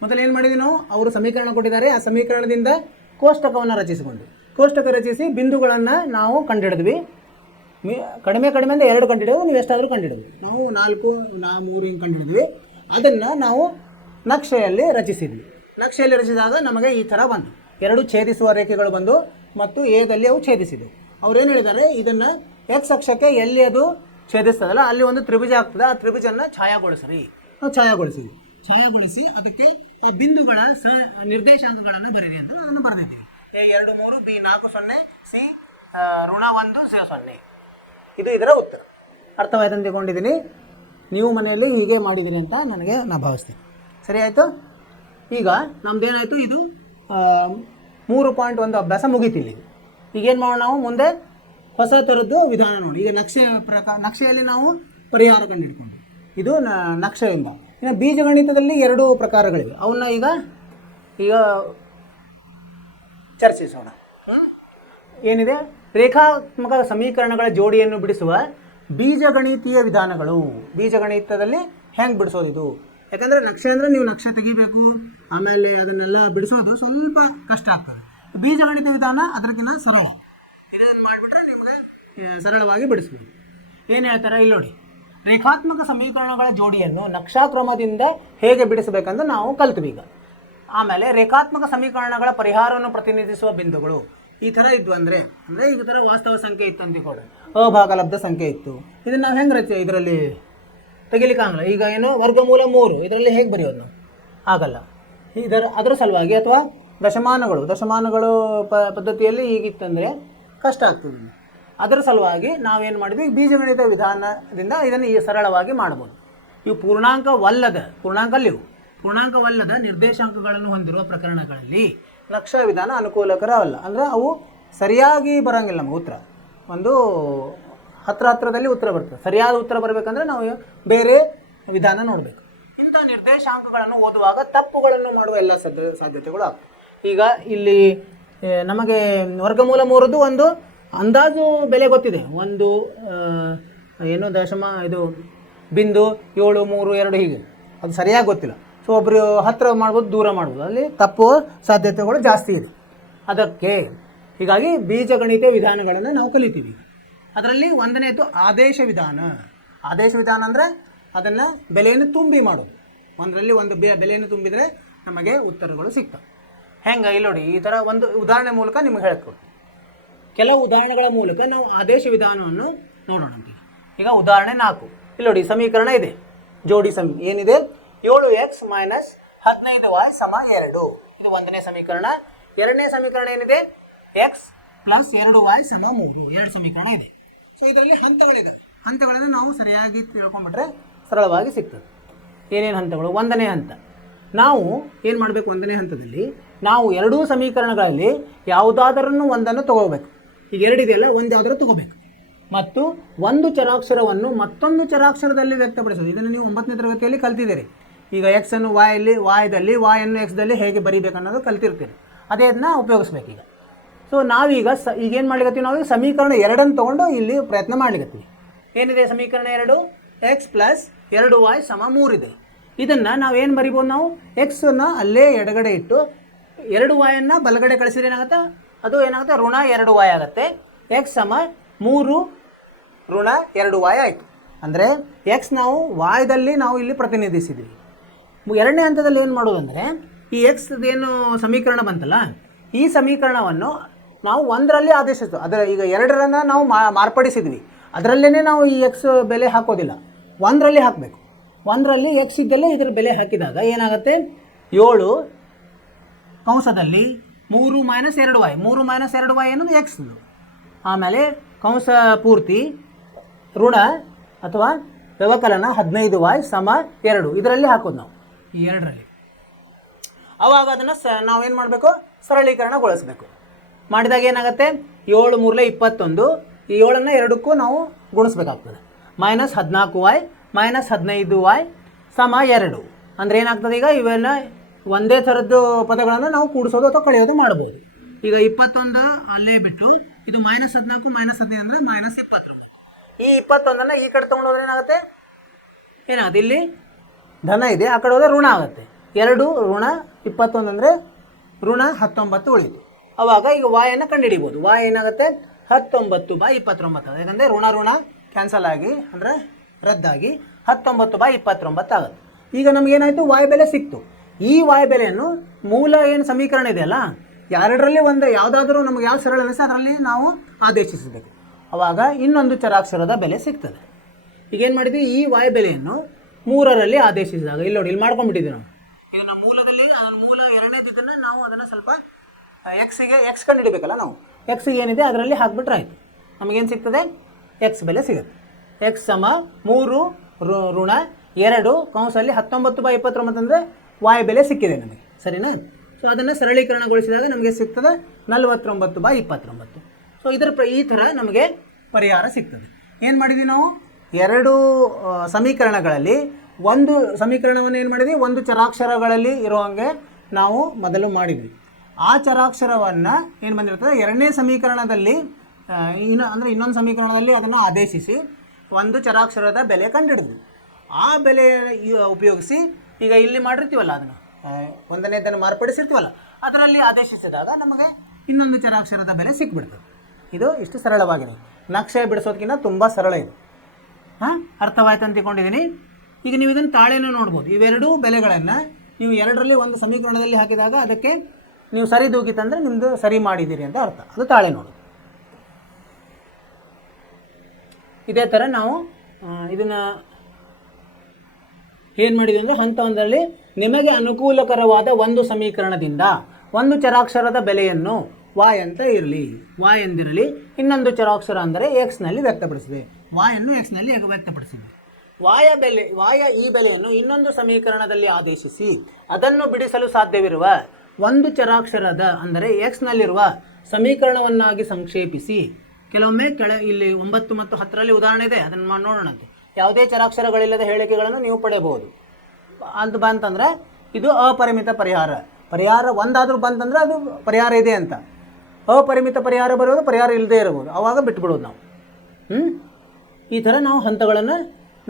ಮೊದಲು ಏನು ಮಾಡಿದ್ವಿ ನಾವು, ಅವರು ಸಮೀಕರಣ ಕೊಟ್ಟಿದ್ದಾರೆ, ಆ ಸಮೀಕರಣದಿಂದ ಕೋಷ್ಟಕವನ್ನು ರಚಿಸಿಕೊಂಡು, ಕೋಷ್ಟಕ ರಚಿಸಿ ಬಿಂದುಗಳನ್ನು ನಾವು ಕಂಡುಹಿಡಿದ್ವಿ. ಕಡಿಮೆ ಅಂದರೆ 2 ಕಂಡುಹಿಡಿದ್ವಿ, ನೀವು ಎಷ್ಟಾದರೂ ಕಂಡುಹಿಡಿದ್ವಿ. ನಾವು 4 3 ಹಿಂಗೆ ಕಂಡುಹಿಡಿದ್ವಿ. ಅದನ್ನು ನಾವು ನಕ್ಷೆಯಲ್ಲಿ ರಚಿಸಿದ್ವಿ. ನಕ್ಷೆಯಲ್ಲಿ ರಚಿಸಿದಾಗ ನಮಗೆ ಈ ಥರ ಬಂದು 2 ಛೇದಿಸುವ ರೇಖೆಗಳು ಬಂದು ಮತ್ತು ಎದಲ್ಲಿ ಅವು ಛೇದಿಸಿದವು. ಅವ್ರೇನು ಹೇಳಿದ್ದಾರೆ, ಇದನ್ನು ಎಕ್ಸ್ ಅಕ್ಷಕ್ಕೆ ಎಲ್ಲಿ ಅದು ಛೇದಿಸ್ತದಲ್ಲ ಅಲ್ಲಿ ಒಂದು ತ್ರಿಭುಜ ಆಗ್ತದೆ, ಆ ತ್ರಿಭುಜನ್ನು ಛಾಯಾಗೊಳಿಸ್ರಿ. ನಾವು ಛಾಯಾಗೊಳಿಸಿ ಅದಕ್ಕೆ ಬಿಂದುಗಳ ನಿರ್ದೇಶಾಂಕಗಳನ್ನು ಬರೀರಿ ಅಂತ ಅದನ್ನು ಬರೆದಿದ್ದೀವಿ. A 2 3 B 4 0 C ಋಣ 1 0. ಇದು ಇದರ ಉತ್ತರ. ಅರ್ಥವಾಯ್ತು ಅಂದ್ಕೊಂಡಿದ್ದೀನಿ. ನೀವು ಮನೆಯಲ್ಲಿ ಹೀಗೆ ಮಾಡಿದಿರಿ ಅಂತ ನಾನು ಭಾವಿಸ್ತೀನಿ. ಸರಿ ಆಯಿತು? ಈಗ ನಮ್ಮದೇನಾಯಿತು, ಇದು 3.1 ಅಭ್ಯಾಸ ಮುಗೀತಿಲ್ಲ. ಈಗೇನು ಮಾಡೋಣ, ನಾವು ಮುಂದೆ ಹೊಸ ಥರದ್ದು ವಿಧಾನ ನೋಡಿ. ಈಗ ನಕ್ಷೆಯಲ್ಲಿ ನಾವು ಪರಿಹಾರ ಕಂಡುಹಿಡ್ಕೊಂಡು, ಇದು ನಕ್ಷೆಯಿಂದ. ಇನ್ನು ಬೀಜಗಣಿತದಲ್ಲಿ 2 ಪ್ರಕಾರಗಳಿವೆ, ಅವನ್ನ ಈಗ ಚರ್ಚಿಸೋಣ. ಏನಿದೆ, ರೇಖಾತ್ಮಕ ಸಮೀಕರಣಗಳ ಜೋಡಿಯನ್ನು ಬಿಡಿಸುವ ಬೀಜಗಣಿತೀಯ ವಿಧಾನಗಳು. ಬೀಜಗಣಿತದಲ್ಲಿ ಹೆಂಗೆ ಬಿಡಿಸೋದು ಇದು? ಯಾಕಂದರೆ ನಕ್ಷೆ ಅಂದರೆ ನೀವು ನಕ್ಷೆ ತೆಗಿಬೇಕು, ಆಮೇಲೆ ಅದನ್ನೆಲ್ಲ ಬಿಡಿಸೋದು ಸ್ವಲ್ಪ ಕಷ್ಟ ಆಗ್ತದೆ. ಬೀಜಗಣಿತ ವಿಧಾನ ಅದಕ್ಕಿಂತ ಸರಳ. ಇದನ್ನು ಮಾಡಿಬಿಟ್ರೆ ನಿಮಗೆ ಸರಳವಾಗಿ ಬಿಡಿಸ್ಬೋದು. ಏನು ಹೇಳ್ತಾರೆ ಇಲ್ಲಿ ನೋಡಿ, ರೇಖಾತ್ಮಕ ಸಮೀಕರಣಗಳ ಜೋಡಿಯನ್ನು ನಕ್ಷಾಕ್ರಮದಿಂದ ಹೇಗೆ ಬಿಡಿಸಬೇಕಂತ ನಾವು ಕಲ್ತ್ವಿ. ಈಗ ಆಮೇಲೆ ರೇಖಾತ್ಮಕ ಸಮೀಕರಣಗಳ ಪರಿಹಾರವನ್ನು ಪ್ರತಿನಿಧಿಸುವ ಬಿಂದುಗಳು ಈ ಥರ ಇದ್ವು ಅಂದರೆ ಈ ಥರ ವಾಸ್ತವ ಸಂಖ್ಯೆ ಇತ್ತು ಅಂತಿಕೊಳ್ಳಿ, ಅಭಾಗಲಬ್ಧ ಸಂಖ್ಯೆ ಇತ್ತು. ಇದನ್ನು ನಾವು ಹೆಂಗೆ ಇದರಲ್ಲಿ ತೆಗಿಲಿಕ್ಕಾಗಲ್ಲ. ಈಗ ಏನು ವರ್ಗಮೂಲ 3 ಇದರಲ್ಲಿ ಹೇಗೆ ಬರೆಯೋದು ನಾವು? ಆಗಲ್ಲ. ಅದರ ಸಲುವಾಗಿ ಅಥವಾ ದಶಮಾನಗಳು ಪದ್ಧತಿಯಲ್ಲಿ ಹೀಗಿತ್ತಂದರೆ ಕಷ್ಟ ಆಗ್ತದೆ. ಅದರ ಸಲುವಾಗಿ ನಾವೇನು ಮಾಡಿದ್ವಿ, ಬೀಜಗಣಿತ ವಿಧಾನದಿಂದ ಇದನ್ನು ಈ ಸರಳವಾಗಿ ಮಾಡ್ಬೋದು. ಇವು ಪೂರ್ಣಾಂಕವಲ್ಲದ ನಿರ್ದೇಶಾಂಕಗಳನ್ನು ಹೊಂದಿರುವ ಪ್ರಕರಣಗಳಲ್ಲಿ ನಕ್ಷಾ ವಿಧಾನ ಅನುಕೂಲಕರವಲ್ಲ. ಅಂದರೆ ಅವು ಸರಿಯಾಗಿ ಬರೋಂಗಿಲ್ಲ ನಮಗೆ ಉತ್ತರ. ಒಂದು ಹತ್ತಿರದಲ್ಲಿ ಉತ್ತರ ಬರ್ತದೆ. ಸರಿಯಾದ ಉತ್ತರ ಬರಬೇಕಂದ್ರೆ ನಾವು ಬೇರೆ ವಿಧಾನ ನೋಡಬೇಕು. ಇಂಥ ನಿರ್ದೇಶಾಂಕಗಳನ್ನು ಓದುವಾಗ ತಪ್ಪುಗಳನ್ನು ಮಾಡುವ ಎಲ್ಲ ಸಾಧ್ಯತೆಗಳು ಆಗ್ತವೆ. ಈಗ ಇಲ್ಲಿ ನಮಗೆ ವರ್ಗಮೂಲ 3ದು ಒಂದು ಅಂದಾಜು ಬೆಲೆ ಗೊತ್ತಿದೆ. ಒಂದು ಏನು ಇದು ಬಿಂದು 7, 3, 2 ಹೀಗೆ ಅದು ಸರಿಯಾಗಿ ಗೊತ್ತಿಲ್ಲ. ಸೊ ಒಬ್ಬರು ಹತ್ತಿರ ಮಾಡ್ಬೋದು, ದೂರ ಮಾಡ್ಬೋದು, ಅಲ್ಲಿ ತಪ್ಪುವ ಸಾಧ್ಯತೆಗಳು ಜಾಸ್ತಿ ಇದೆ. ಅದಕ್ಕೆ ಹೀಗಾಗಿ ಬೀಜಗಣಿತ ವಿಧಾನಗಳನ್ನು ನಾವು ಕಲಿತೀವಿ. ಅದರಲ್ಲಿ ಒಂದನೇದು ಆದೇಶ ವಿಧಾನ. ಆದೇಶ ವಿಧಾನ ಅಂದರೆ ಅದನ್ನು ಬೆಲೆಯನ್ನು ತುಂಬಿ ಮಾಡೋದು. ಒಂದರಲ್ಲಿ ಒಂದು ಬೆಲೆಯನ್ನು ತುಂಬಿದರೆ ನಮಗೆ ಉತ್ತರಗಳು ಸಿಗ್ತವೆ. ಹೆಂಗೆ ಇಲ್ಲಿ ನೋಡಿ, ಈ ಥರ ಒಂದು ಉದಾಹರಣೆ ಮೂಲಕ ನಿಮಗೆ ಹೇಳ್ಕೊಡ್ತೀವಿ. ಕೆಲವು ಉದಾಹರಣೆಗಳ ಮೂಲಕ ನಾವು ಆದೇಶ ವಿಧಾನವನ್ನು ನೋಡೋಣ. ಈಗ ಉದಾಹರಣೆ 4 ಇಲ್ಲಿ ನೋಡಿ, ಸಮೀಕರಣ ಇದೆ, ಜೋಡಿ ಏನಿದೆ 7x - 15y = 2. ಇದು ಒಂದನೇ ಸಮೀಕರಣ. ಎರಡನೇ ಸಮೀಕರಣ ಏನಿದೆ x + 2y = 3. ಎರಡು ಸಮೀಕರಣ ಇದೆ. ಸೊ ಇದರಲ್ಲಿ ಹಂತಗಳನ್ನು ನಾವು ಸರಿಯಾಗಿ ತಿಳ್ಕೊಂಡ್ಬಿಟ್ರೆ ಸರಳವಾಗಿ ಸಿಗ್ತದೆ. ಏನೇನು ಹಂತಗಳು? ಒಂದನೇ ಹಂತ ನಾವು ಏನು ಮಾಡಬೇಕು? ಒಂದನೇ ಹಂತದಲ್ಲಿ ನಾವು ಎರಡೂ ಸಮೀಕರಣಗಳಲ್ಲಿ ಯಾವುದಾದರನ್ನು ಒಂದನ್ನು ತಗೋಬೇಕು. ಈಗ ಎರಡಿದೆಯಲ್ಲ, ಒಂದು ಯಾವುದಾದ್ರೂ ತಗೋಬೇಕು ಮತ್ತು ಒಂದು ಚರಾಕ್ಷರವನ್ನು ಮತ್ತೊಂದು ಚರಾಕ್ಷರದಲ್ಲಿ ವ್ಯಕ್ತಪಡಿಸೋದು. ಇದನ್ನು ನೀವು 9ನೇ ತರಗತಿಯಲ್ಲಿ ಕಲ್ತಿದ್ದೀರಿ. ಈಗ x ಅನ್ನು y-ದಲ್ಲಿ y ಅನ್ನು x-ದಲ್ಲಿ ಹೇಗೆ ಬರೀಬೇಕು ಅನ್ನೋದು ಕಲ್ತಿರ್ತೀರಿ. ಅದೇ ಅದನ್ನ ಉಪಯೋಗಿಸ್ಬೇಕು. ಈಗ ಸೊ ನಾವೀಗ ಈಗೇನು ಮಾಡ್ಲಿಕತ್ತೀವಿ, ನಾವು ಸಮೀಕರಣ 2 ತೊಗೊಂಡು ಇಲ್ಲಿ ಪ್ರಯತ್ನ ಮಾಡ್ಲಿಕತ್ತೀವಿ. ಏನಿದೆ ಸಮೀಕರಣ 2? x + 2y = 3 ಇದೆ. ಇದನ್ನು ನಾವೇನು ಬರಿಬೋದು? ನಾವು ಎಕ್ಸನ್ನು ಅಲ್ಲೇ ಎಡಗಡೆ ಇಟ್ಟು 2y ಬಲಗಡೆ ಕಳಿಸಿದ್ರೆ ಏನಾಗುತ್ತೆ? ಅದು ಏನಾಗುತ್ತೆ? ಋಣ 2y ಆಗುತ್ತೆ. x = 3 ಋಣ 2y ಆಯಿತು. ಅಂದರೆ ಎಕ್ಸ್ ನಾವು ವಾಯ್ದಲ್ಲಿ ನಾವು ಇಲ್ಲಿ ಪ್ರತಿನಿಧಿಸಿದ್ವಿ. ಎರಡನೇ ಹಂತದಲ್ಲಿ ಏನು ಮಾಡೋದಂದರೆ, ಈ ಎಕ್ಸ್ದೇನು ಸಮೀಕರಣ ಬಂತಲ್ಲ, ಈ ಸಮೀಕರಣವನ್ನು ನಾವು 1ರಲ್ಲಿ ಆದೇಶಿಸ್ತು. ಅದರ ಈಗ 2ರನ್ನು ನಾವು ಮಾರ್ಪಡಿಸಿದ್ವಿ. ಅದರಲ್ಲೇ ನಾವು ಈ ಎಕ್ಸ್ ಬೆಲೆ ಹಾಕೋದಿಲ್ಲ, 1ರಲ್ಲಿ ಹಾಕಬೇಕು. 1ರಲ್ಲಿ ಎಕ್ಸ್ ಇದ್ದಲ್ಲೇ ಇದರ ಬೆಲೆ ಹಾಕಿದಾಗ ಏನಾಗುತ್ತೆ? 7 ಕಂಸದಲ್ಲಿ 3 - 2y. 3 - 2y ಅನ್ನೋದು ಎಕ್ಸ್ದು. ಆಮೇಲೆ ಕಂಸ ಪೂರ್ತಿ ಋಣ ಅಥವಾ ವ್ಯವಕಲನ 15y = 2. ಇದರಲ್ಲಿ ಹಾಕೋದು ನಾವು ಈ 2ರಲ್ಲಿ. ಆವಾಗ ಅದನ್ನು ನಾವೇನು ಮಾಡಬೇಕು? ಸರಳೀಕರಣಗೊಳಿಸಬೇಕು. ಮಾಡಿದಾಗ ಏನಾಗುತ್ತೆ? 7 × 3 = 21. ಈ 7ಅನ್ನು 2ಕ್ಕೂ ನಾವು ಗುಣಿಸ್ಬೇಕಾಗ್ತದೆ. -14y - 15y = 2. ಅಂದರೆ ಏನಾಗ್ತದೆ? ಈಗ ಇವೆಲ್ಲ ಒಂದೇ ಥರದ್ದು ಪದಗಳನ್ನು ನಾವು ಕೂಡಿಸೋದು ಅಥವಾ ಕಳೆಯೋದು ಮಾಡ್ಬೋದು. ಈಗ 21 ಅಲ್ಲೇ ಬಿಟ್ಟು ಇದು -14 - 15 ಅಂದರೆ -29. ಈ 21ಅನ್ನು ಈ ಕಡೆ ತೊಗೊಂಡೋದ್ರೆ ಏನಾಗುತ್ತೆ? ಇಲ್ಲಿ ಧನ ಇದೆ, ಆ ಕಡೆ ಹೋದರೆ ಋಣ ಆಗುತ್ತೆ. 2 ಋಣ 21 ಅಂದರೆ ಋಣ 19 ಉಳಿತು. ಆವಾಗ ಈಗ ವಾಯನ್ನು ಕಂಡುಹಿಡಿಬೋದು. y ಏನಾಗುತ್ತೆ? 19/29. ಯಾಕಂದರೆ ಋಣ ಕ್ಯಾನ್ಸಲ್ ಆಗಿ ಅಂದರೆ ರದ್ದಾಗಿ 19/29 ಆಗುತ್ತೆ. ಈಗ ನಮಗೇನಾಯಿತು? y ಬೆಲೆ ಸಿಕ್ತು. ಈ y ಬೆಲೆಯನ್ನು ಮೂಲ ಏನು ಸಮೀಕರಣ ಇದೆಯಲ್ಲ, ಎರಡರಲ್ಲಿ ಒಂದು ಯಾವುದಾದ್ರೂ ನಮಗೆ ಯಾವ ಸರಳ ಅನಿಸ್ತದೆ ಅದರಲ್ಲಿ ನಾವು ಆದೇಶಿಸಬೇಕು. ಆವಾಗ ಇನ್ನೊಂದು ಚರಾಕ್ಷರದ ಬೆಲೆ ಸಿಗ್ತದೆ. ಈಗೇನು ಮಾಡಿದ್ವಿ? ಈ y ಬೆಲೆಯನ್ನು 3ರಲ್ಲಿ ಆದೇಶಿಸಿದಾಗ ಇಲ್ಲಿ ನೋಡಿ, ಇಲ್ಲಿ ಮಾಡ್ಕೊಂಡ್ಬಿಟ್ಟಿದ್ವಿ ನಾವು. ಇದನ್ನು ಮೂಲದಲ್ಲಿ ಮೂಲ ಎರಡನೇದಿದ್ದನ್ನು ನಾವು ಅದನ್ನು ಸ್ವಲ್ಪ ಎಕ್ಸ್ ಕಂಡು ಹಿಡಿಬೇಕಲ್ಲ ನಾವು. ಎಕ್ಸಿಗೆ ಏನಿದೆ ಅದರಲ್ಲಿ ಹಾಕ್ಬಿಟ್ರೆ ಆಯಿತು. ನಮಗೇನು ಸಿಗ್ತದೆ? ಎಕ್ಸ್ ಬೆಲೆ ಸಿಗುತ್ತೆ. x = 3 ಋಣ 2 ಕಂಸಲ್ಲಿ 19/29 ಅಂದರೆ y ಬೆಲೆ ಸಿಕ್ಕಿದೆ ನಮಗೆ. ಸರಿನಾ? ಸೊ ಅದನ್ನು ಸರಳೀಕರಣಗೊಳಿಸಿದಾಗ ನಮಗೆ ಸಿಗ್ತದೆ 49/29. ಸೊ ಈ ಥರ ನಮಗೆ ಪರಿಹಾರ ಸಿಗ್ತದೆ. ಏನು ಮಾಡಿದ್ವಿ ನಾವು? 2 ಸಮೀಕರಣಗಳಲ್ಲಿ ಒಂದು ಸಮೀಕರಣವನ್ನು ಏನು ಮಾಡಿದ್ವಿ? ಒಂದು ಚರಾಕ್ಷರಗಳಲ್ಲಿ ಇರುವಂಗೆ ನಾವು ಮೊದಲು ಮಾಡಿದ್ವಿ. ಆ ಚರಾಕ್ಷರವನ್ನು ಏನು ಬಂದಿರ್ತದೆ? ಎರಡನೇ ಸಮೀಕರಣದಲ್ಲಿ ಇನ್ನೊಂದು ಸಮೀಕರಣದಲ್ಲಿ ಅದನ್ನು ಆದೇಶಿಸಿ ಒಂದು ಚರಾಕ್ಷರದ ಬೆಲೆ ಕಂಡುಹಿಡಿದ್ವಿ. ಆ ಬೆಲೆ ಉಪಯೋಗಿಸಿ ಈಗ ಇಲ್ಲಿ ಮಾಡಿರ್ತೀವಲ್ಲ, ಅದನ್ನು ಒಂದನೇದನ್ನು ಮಾರ್ಪಡಿಸಿರ್ತೀವಲ್ಲ, ಅದರಲ್ಲಿ ಆದೇಶಿಸಿದಾಗ ನಮಗೆ ಇನ್ನೊಂದು ಚರಾಕ್ಷರದ ಬೆಲೆ ಸಿಕ್ಬಿಡ್ತದೆ. ಇದು ಇಷ್ಟು ಸರಳವಾಗಿದೆ. ನಕ್ಷೆ ಬಿಡಿಸೋದಕ್ಕಿಂತ ತುಂಬ ಸರಳ ಇದು. ಅರ್ಥವಾಯ್ತು ಅಂದ್ಕೊಂಡಿದ್ದೀನಿ. ಈಗ ನೀವು ಇದನ್ನು ತಾಳೆನೂ ನೋಡ್ಬೋದು. ಇವೆರಡೂ ಬೆಲೆಗಳನ್ನು ನೀವು ಎರಡರಲ್ಲಿ ಒಂದು ಸಮೀಕರಣದಲ್ಲಿ ಹಾಕಿದಾಗ ಅದಕ್ಕೆ ನೀವು ಸರಿ ದೂಗಿತಂದರೆ ನಿಮ್ಮದು ಸರಿ ಮಾಡಿದ್ದೀರಿ ಅಂತ ಅರ್ಥ. ಅದು ತಾಳೆ ನೋಡು. ಇದೇ ಥರ ನಾವು ಇದನ್ನು ಏನು ಮಾಡಿದ್ವಿ ಅಂದರೆ ಹಂತ ಒಂದರಲ್ಲಿ ನಿಮಗೆ ಅನುಕೂಲಕರವಾದ ಒಂದು ಸಮೀಕರಣದಿಂದ ಒಂದು ಚರಾಕ್ಷರದ ಬೆಲೆಯನ್ನು y ಅಂತ ಇರಲಿ, y ಎಂದಿರಲಿ, ಇನ್ನೊಂದು ಚರಾಕ್ಷರ ಅಂದರೆ ಎಕ್ಸ್ನಲ್ಲಿ ವ್ಯಕ್ತಪಡಿಸಿದೆ. y ಅನ್ನು ಎಕ್ಸ್ನಲ್ಲಿ ವ್ಯಕ್ತಪಡಿಸಿದೆ. y ಈ ಬೆಲೆಯನ್ನು ಇನ್ನೊಂದು ಸಮೀಕರಣದಲ್ಲಿ ಆದೇಶಿಸಿ ಅದನ್ನು ಬಿಡಿಸಲು ಸಾಧ್ಯವಿರುವ ಒಂದು ಚರಾಕ್ಷರದ ಅಂದರೆ ಎಕ್ಸ್ನಲ್ಲಿರುವ ಸಮೀಕರಣವನ್ನಾಗಿ ಸಂಕ್ಷೇಪಿಸಿ. ಕೆಲವೊಮ್ಮೆ ಇಲ್ಲಿ 9 ಮತ್ತು 10ರಲ್ಲಿ ಉದಾಹರಣೆ ಇದೆ, ಅದನ್ನು ನೋಡೋಣಂತೆ. ಯಾವುದೇ ಚರಾಕ್ಷರಗಳಿಲ್ಲದ ಹೇಳಿಕೆಗಳನ್ನು ನೀವು ಪಡೆಯಬಹುದು. ಅದು ಬಂತಂದರೆ ಇದು ಅಪರಿಮಿತ ಪರಿಹಾರ. ಪರಿಹಾರ ಒಂದಾದರೂ ಬಂತಂದರೆ ಅದು ಪರಿಹಾರ ಇದೆ ಅಂತ. ಅಪರಿಮಿತ ಪರಿಹಾರ ಬರೋದು, ಪರಿಹಾರ ಇಲ್ಲದೆ ಇರಬಹುದು, ಆವಾಗ ಬಿಟ್ಬಿಡೋದು ನಾವು. ಈ ಥರ ನಾವು ಹಂತಗಳನ್ನು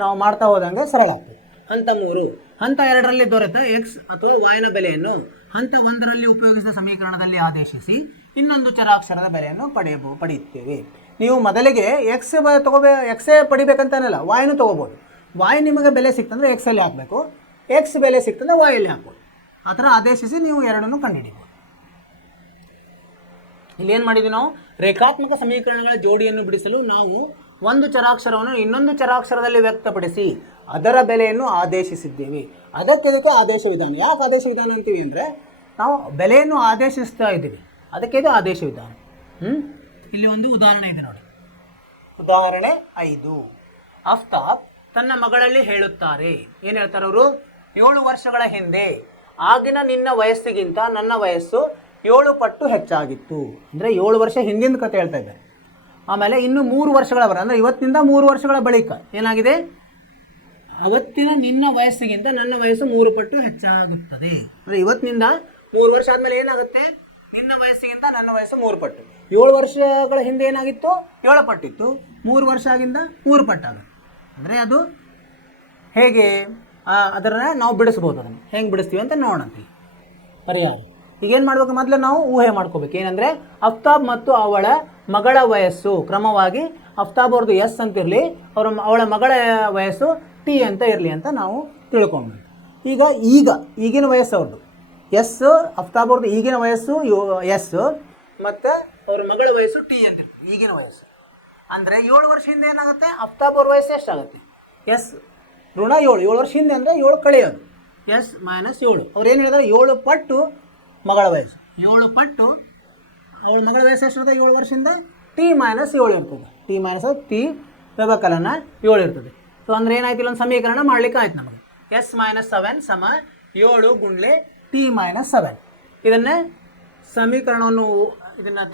ನಾವು ಮಾಡ್ತಾ ಹೋದಂಗೆ ಸರಳ ಆಗ್ತದೆ. ಹಂತ 3. ಹಂತ 2ರಲ್ಲಿ ದೊರೆತ ಎಕ್ಸ್ ಅಥವಾ ವಾಯ್ನ ಬೆಲೆಯನ್ನು ಹಂತ 1ರಲ್ಲಿ ಉಪಯೋಗಿಸಿದ ಸಮೀಕರಣದಲ್ಲಿ ಆದೇಶಿಸಿ ಇನ್ನೊಂದು ಚರಾಕ್ಷರದ ಬೆಲೆಯನ್ನು ಪಡೆಯುತ್ತೇವೆ. ನೀವು ಮೊದಲಿಗೆ ಎಕ್ಸೇ ಪಡಿಬೇಕಂತನಲ್ಲ, ವಾಯ್ನೂ ತೊಗೋಬೋದು. ವಾಯ್ ನಿಮಗೆ ಬೆಲೆ ಸಿಕ್ತಂದ್ರೆ ಎಕ್ಸಲ್ಲಿ ಹಾಕಬೇಕು, ಎಕ್ಸ್ ಬೆಲೆ ಸಿಕ್ತಂದ್ರೆ ವಾಯಲ್ಲಿ ಹಾಕ್ಬೋದು. ಆ ಥರ ಆದೇಶಿಸಿ ನೀವು ಎರಡನ್ನೂ ಕಂಡುಹಿಡಿಬೋದು. ಇಲ್ಲೇನು ಮಾಡಿದ್ವಿ ನಾವು, ರೇಖಾತ್ಮಕ ಸಮೀಕರಣಗಳ ಜೋಡಿಯನ್ನು ಬಿಡಿಸಲು ನಾವು ಒಂದು ಚರಾಕ್ಷರವನ್ನು ಇನ್ನೊಂದು ಚರಾಕ್ಷರದಲ್ಲಿ ವ್ಯಕ್ತಪಡಿಸಿ ಅದರ ಬೆಲೆಯನ್ನು ಆದೇಶಿಸಿದ್ದೇವೆ. ಅದಕ್ಕೆ ಆದೇಶ ವಿಧಾನ. ಯಾಕೆ ಆದೇಶ ವಿಧಾನ ಅಂತೀವಿ ಅಂದರೆ ನಾವು ಬೆಲೆಯನ್ನು ಆದೇಶಿಸ್ತಾ ಇದ್ದೀವಿ, ಅದಕ್ಕೆ ಇದು ಆದೇಶ ವಿಧಾನ. ಇಲ್ಲಿ ಒಂದು ಉದಾಹರಣೆ ಇದೆ ನೋಡಿ. ಉದಾಹರಣೆ 5. ಆಫ್ತಾಬ್ ತನ್ನ ಮಗಳಲ್ಲಿ ಹೇಳುತ್ತಾರೆ. ಏನು ಹೇಳ್ತಾರೆ ಅವರು? 7 ವರ್ಷಗಳ ಹಿಂದೆ ಆಗಿನ ನಿನ್ನ ವಯಸ್ಸಿಗಿಂತ ನನ್ನ ವಯಸ್ಸು 7 ಪಟ್ಟು ಹೆಚ್ಚಾಗಿತ್ತು. ಅಂದರೆ 7 ವರ್ಷ ಹಿಂದಿನ ಕತೆ ಹೇಳ್ತಾ ಇದ್ದಾರೆ. ಆಮೇಲೆ ಇನ್ನು 3 ವರ್ಷಗಳ ಅಂದರೆ ಇವತ್ತಿನಿಂದ 3 ವರ್ಷಗಳ ಬಳಿಕ ಏನಾಗಿದೆ? ಅವತ್ತಿನ ನಿನ್ನ ವಯಸ್ಸಿಗಿಂತ ನನ್ನ ವಯಸ್ಸು 3 ಪಟ್ಟು ಹೆಚ್ಚಾಗುತ್ತದೆ. ಅಂದರೆ ಇವತ್ತಿನಿಂದ 3 ವರ್ಷ ಆದಮೇಲೆ ಏನಾಗುತ್ತೆ? ನಿನ್ನ ವಯಸ್ಸಿಗಿಂತ ನನ್ನ ವಯಸ್ಸು 3 ಪಟ್ಟು. 7 ವರ್ಷಗಳ ಹಿಂದೆ ಏನಾಗಿತ್ತು? 7 ಪಟ್ಟಿತ್ತು. 3 ವರ್ಷ ಆಗಿಂದ 3 ಪಟ್ಟಾಗುತ್ತೆ. ಅಂದರೆ ಅದು ಹೇಗೆ ಅದನ್ನು ನಾವು ಬಿಡಿಸ್ಬೋದು. ಅದನ್ನು ಹೆಂಗೆ ಬಿಡಿಸ್ತೀವಿ ಅಂತ ನೋಡಂತೀವಿ. ಪರಿಹಾರ ಈಗೇನು ಮಾಡ್ಬೇಕು? ಮೊದಲು ನಾವು ಊಹೆ ಮಾಡ್ಕೋಬೇಕು. ಏನಂದರೆ ಆಫ್ತಾಬ್ ಮತ್ತು ಅವಳ ಮಗಳ ವಯಸ್ಸು ಕ್ರಮವಾಗಿ ಆಫ್ತಾಬ್ ಅವ್ರದ್ದು ಎಸ್ ಅಂತ ಇರಲಿ, ಅವಳ ಮಗಳ ವಯಸ್ಸು ಟಿ ಅಂತ ಇರಲಿ ಅಂತ ನಾವು ತಿಳ್ಕೊಂಡ್ವಿ. ಈಗಿನ ವಯಸ್ಸು ಅವ್ರದ್ದು ಎಸ್, ಆಫ್ತಾಬ್ ಅವ್ರದ್ದು ಈಗಿನ ವಯಸ್ಸು ಎಸ್ ಮತ್ತು ಅವ್ರ ಮಗಳ ವಯಸ್ಸು ಟಿ ಅಂತ ಇರ್ತದೆ. ಈಗಿನ ವಯಸ್ಸು ಅಂದರೆ 7 ವರ್ಷ ಹಿಂದೆ ಏನಾಗುತ್ತೆ? ಆಫ್ತಾಬ್ ಅವ್ರ ವಯಸ್ಸು ಎಷ್ಟಾಗುತ್ತೆ? ಎಸ್ ಋಣ 7 ವರ್ಷ ಹಿಂದೆ ಅಂದರೆ 7 ಕಳೆಯೋದು, ಎಸ್ ಮೈನಸ್ 7. ಅವ್ರು ಏನು ಹೇಳಿದ್ರೆ 7 ಪಟ್ಟು ಮಗಳ ವಯಸ್ಸು. 7 ಪಟ್ಟು ಅವಳ ಮಗಳ ವಯಸ್ಸು ಎಷ್ಟಿರ್ತದೆ? 7 ವರ್ಷದಿಂದ ಟಿ ಮೈನಸ್ 7 ಇರ್ತದೆ. ಟಿ ಮೈನಸ್ ಟಿ ವ್ಯವಕಲನ 7 ಇರ್ತದೆ. ಸೊ ಅಂದರೆ ಏನಾಯ್ತು? ಇಲ್ಲೊಂದು ಸಮೀಕರಣ ಮಾಡಲಿಕ್ಕೆ ಆಯ್ತು ನಮಗೆ. ಎಸ್ ಮೈನಸ್ 7 ಸಮ 7 ಗುಂಡ್ಲೆ ಟಿ ಮೈನಸ್ 7. ಇದನ್ನೇ ಸಮೀಕರಣವನ್ನು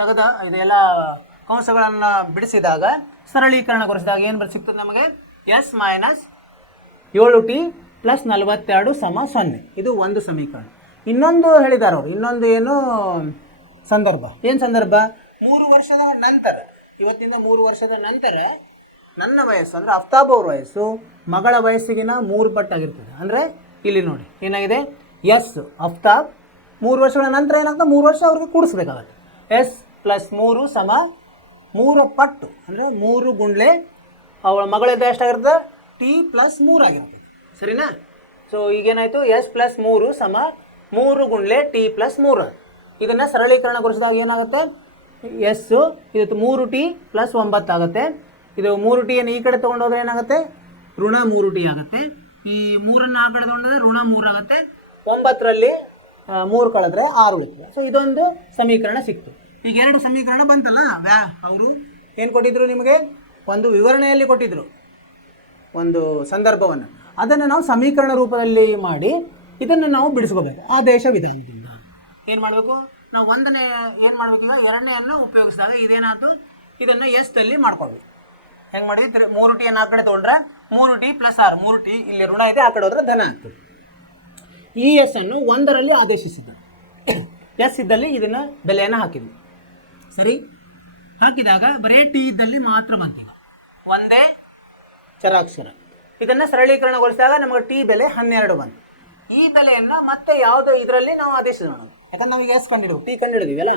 ತೆಗೆದ ಇದೆಲ್ಲ ಕಂಸಗಳನ್ನು ಬಿಡಿಸಿದಾಗ ಸರಳೀಕರಣಗೊಳಿಸಿದಾಗ ಏನು ಸಿಗ್ತದೆ ನಮಗೆ? ಎಸ್ ಮೈನಸ್ 7t ಪ್ಲಸ್ 42 ಸಮ 0. ಇದು ಒಂದು ಸಮೀಕರಣ. ಇನ್ನೊಂದು ಹೇಳಿದ್ದಾರೆ ಅವರು, ಇನ್ನೊಂದು ಏನು ಸಂದರ್ಭ? ಏನು ಸಂದರ್ಭ? 3 ವರ್ಷದ ನಂತರ, ಇವತ್ತಿಂದ 3 ವರ್ಷದ ನಂತರ ನನ್ನ ವಯಸ್ಸು ಅಂದರೆ ಆಫ್ತಾಬ್ ಅವ್ರ ವಯಸ್ಸು ಮಗಳ ವಯಸ್ಸಿಗಿನ 3 ಪಟ್ಟಾಗಿರ್ತದೆ. ಅಂದರೆ ಇಲ್ಲಿ ನೋಡಿ ಏನಾಗಿದೆ? ಎಸ್ ಆಫ್ತಾಬ್ 3 ವರ್ಷಗಳ ನಂತರ ಏನಾಗ್ತದೆ? 3 ವರ್ಷ ಅವ್ರಿಗೆ ಕೂಡಿಸ್ಬೇಕಾಗತ್ತೆ. ಎಸ್ ಪ್ಲಸ್ 3 ಸಮ 3 ಪಟ್ಟು ಅಂದರೆ 3 ಗುಂಡ್ಲೆ ಅವಳ ಮಗಳದ್ದು ಎಷ್ಟಾಗಿರ್ತದೆ? ಟಿ ಪ್ಲಸ್ 3 ಆಗಿರ್ತದೆ. ಸರಿನಾ? ಸೊ ಈಗೇನಾಯಿತು? ಎಸ್ ಪ್ಲಸ್ 3 ಸಮ 3 ಗುಂಡ್ಲೆ ಟಿ ಪ್ಲಸ್ 3. ಇದನ್ನು ಸರಳೀಕರಣಗೊಳಿಸಿದಾಗ ಏನಾಗುತ್ತೆ? ಎಸ್ಸು ಇದು 3t ಪ್ಲಸ್ 9 ಆಗುತ್ತೆ. ಇದು 3tಯನ್ನು ಈ ಕಡೆ ತೊಗೊಂಡೋದ್ರೆ ಏನಾಗುತ್ತೆ? ಋಣ 3t ಆಗುತ್ತೆ. ಈ 3ಅನ್ನು ಆ ಕಡೆ ತೊಗೊಂಡೋದ್ರೆ ಋಣ 3 ಆಗುತ್ತೆ. 9ರಲ್ಲಿ 3 ಕಳೆದ್ರೆ 6 ಉಳಿತದೆ. ಸೊ ಇದೊಂದು ಸಮೀಕರಣ ಸಿಕ್ತು. ಈಗ 2 ಸಮೀಕರಣ ಬಂತಲ್ಲ. ಅವರು ಏನು ಕೊಟ್ಟಿದ್ರು ನಿಮಗೆ? ಒಂದು ವಿವರಣೆಯಲ್ಲಿ ಕೊಟ್ಟಿದ್ದರು ಒಂದು ಸಂದರ್ಭವನ್ನು. ಅದನ್ನು ನಾವು ಸಮೀಕರಣ ರೂಪದಲ್ಲಿ ಮಾಡಿ ಇದನ್ನು ನಾವು ಬಿಡಿಸ್ಕೋಬೇಕು ಆದೇಶ ವಿಧಾನದಿಂದ. ಏನು ಮಾಡಬೇಕು? ನಾವು ಒಂದನೇ ಏನು ಮಾಡಬೇಕು? ಈಗ ಎರಡನೆಯನ್ನು ಉಪಯೋಗಿಸಿದಾಗ ಇದೇನಾಯ್ತು? ಇದನ್ನು ಎಸ್ದಲ್ಲಿ ಮಾಡ್ಕೊಳ್ಬೇಕು. ಹೆಂಗೆ ಮಾಡಿ? 3tಯನ್ನು ಆ ಕಡೆ ತೊಗೊಂಡ್ರೆ 3t ಪ್ಲಸ್ 6, 3t ಇಲ್ಲಿ ಋಣ ಇದೆ, ಆ ಕಡೆ ಹೋದ್ರೆ ಧನ ಆಗ್ತದೆ. ಈ ಎಸ್ ಅನ್ನು 1ರಲ್ಲಿ ಆದೇಶಿಸಿದ್ವಿ. ಎಸ್ ಇದ್ದಲ್ಲಿ ಇದನ್ನು ಬೆಲೆಯನ್ನು ಹಾಕಿದ್ವಿ. ಸರಿ, ಹಾಕಿದಾಗ ಬರೀ ಟಿ ಇದ್ದಲ್ಲಿ ಮಾತ್ರ ಬಂತೀವಿ, ಒಂದೇ ಚರಾಕ್ಷರ. ಇದನ್ನು ಸರಳೀಕರಣಗೊಳಿಸಿದಾಗ ನಮಗೆ ಟಿ ಬೆಲೆ 12 ಬಂತು. ಈ ಬೆಲೆಯನ್ನು ಮತ್ತೆ ಯಾವುದೋ ಇದರಲ್ಲಿ ನಾವು ಆದೇಶಿಸೋಣ. ಯಾಕಂದ್ರೆ ನಾವೀಗ ಎಸ್ ಕಂಡಿಡ್ಬೇಕು, ಟಿ ಕಂಡಿಡಿದೀವಿ ಅಲ್ಲ.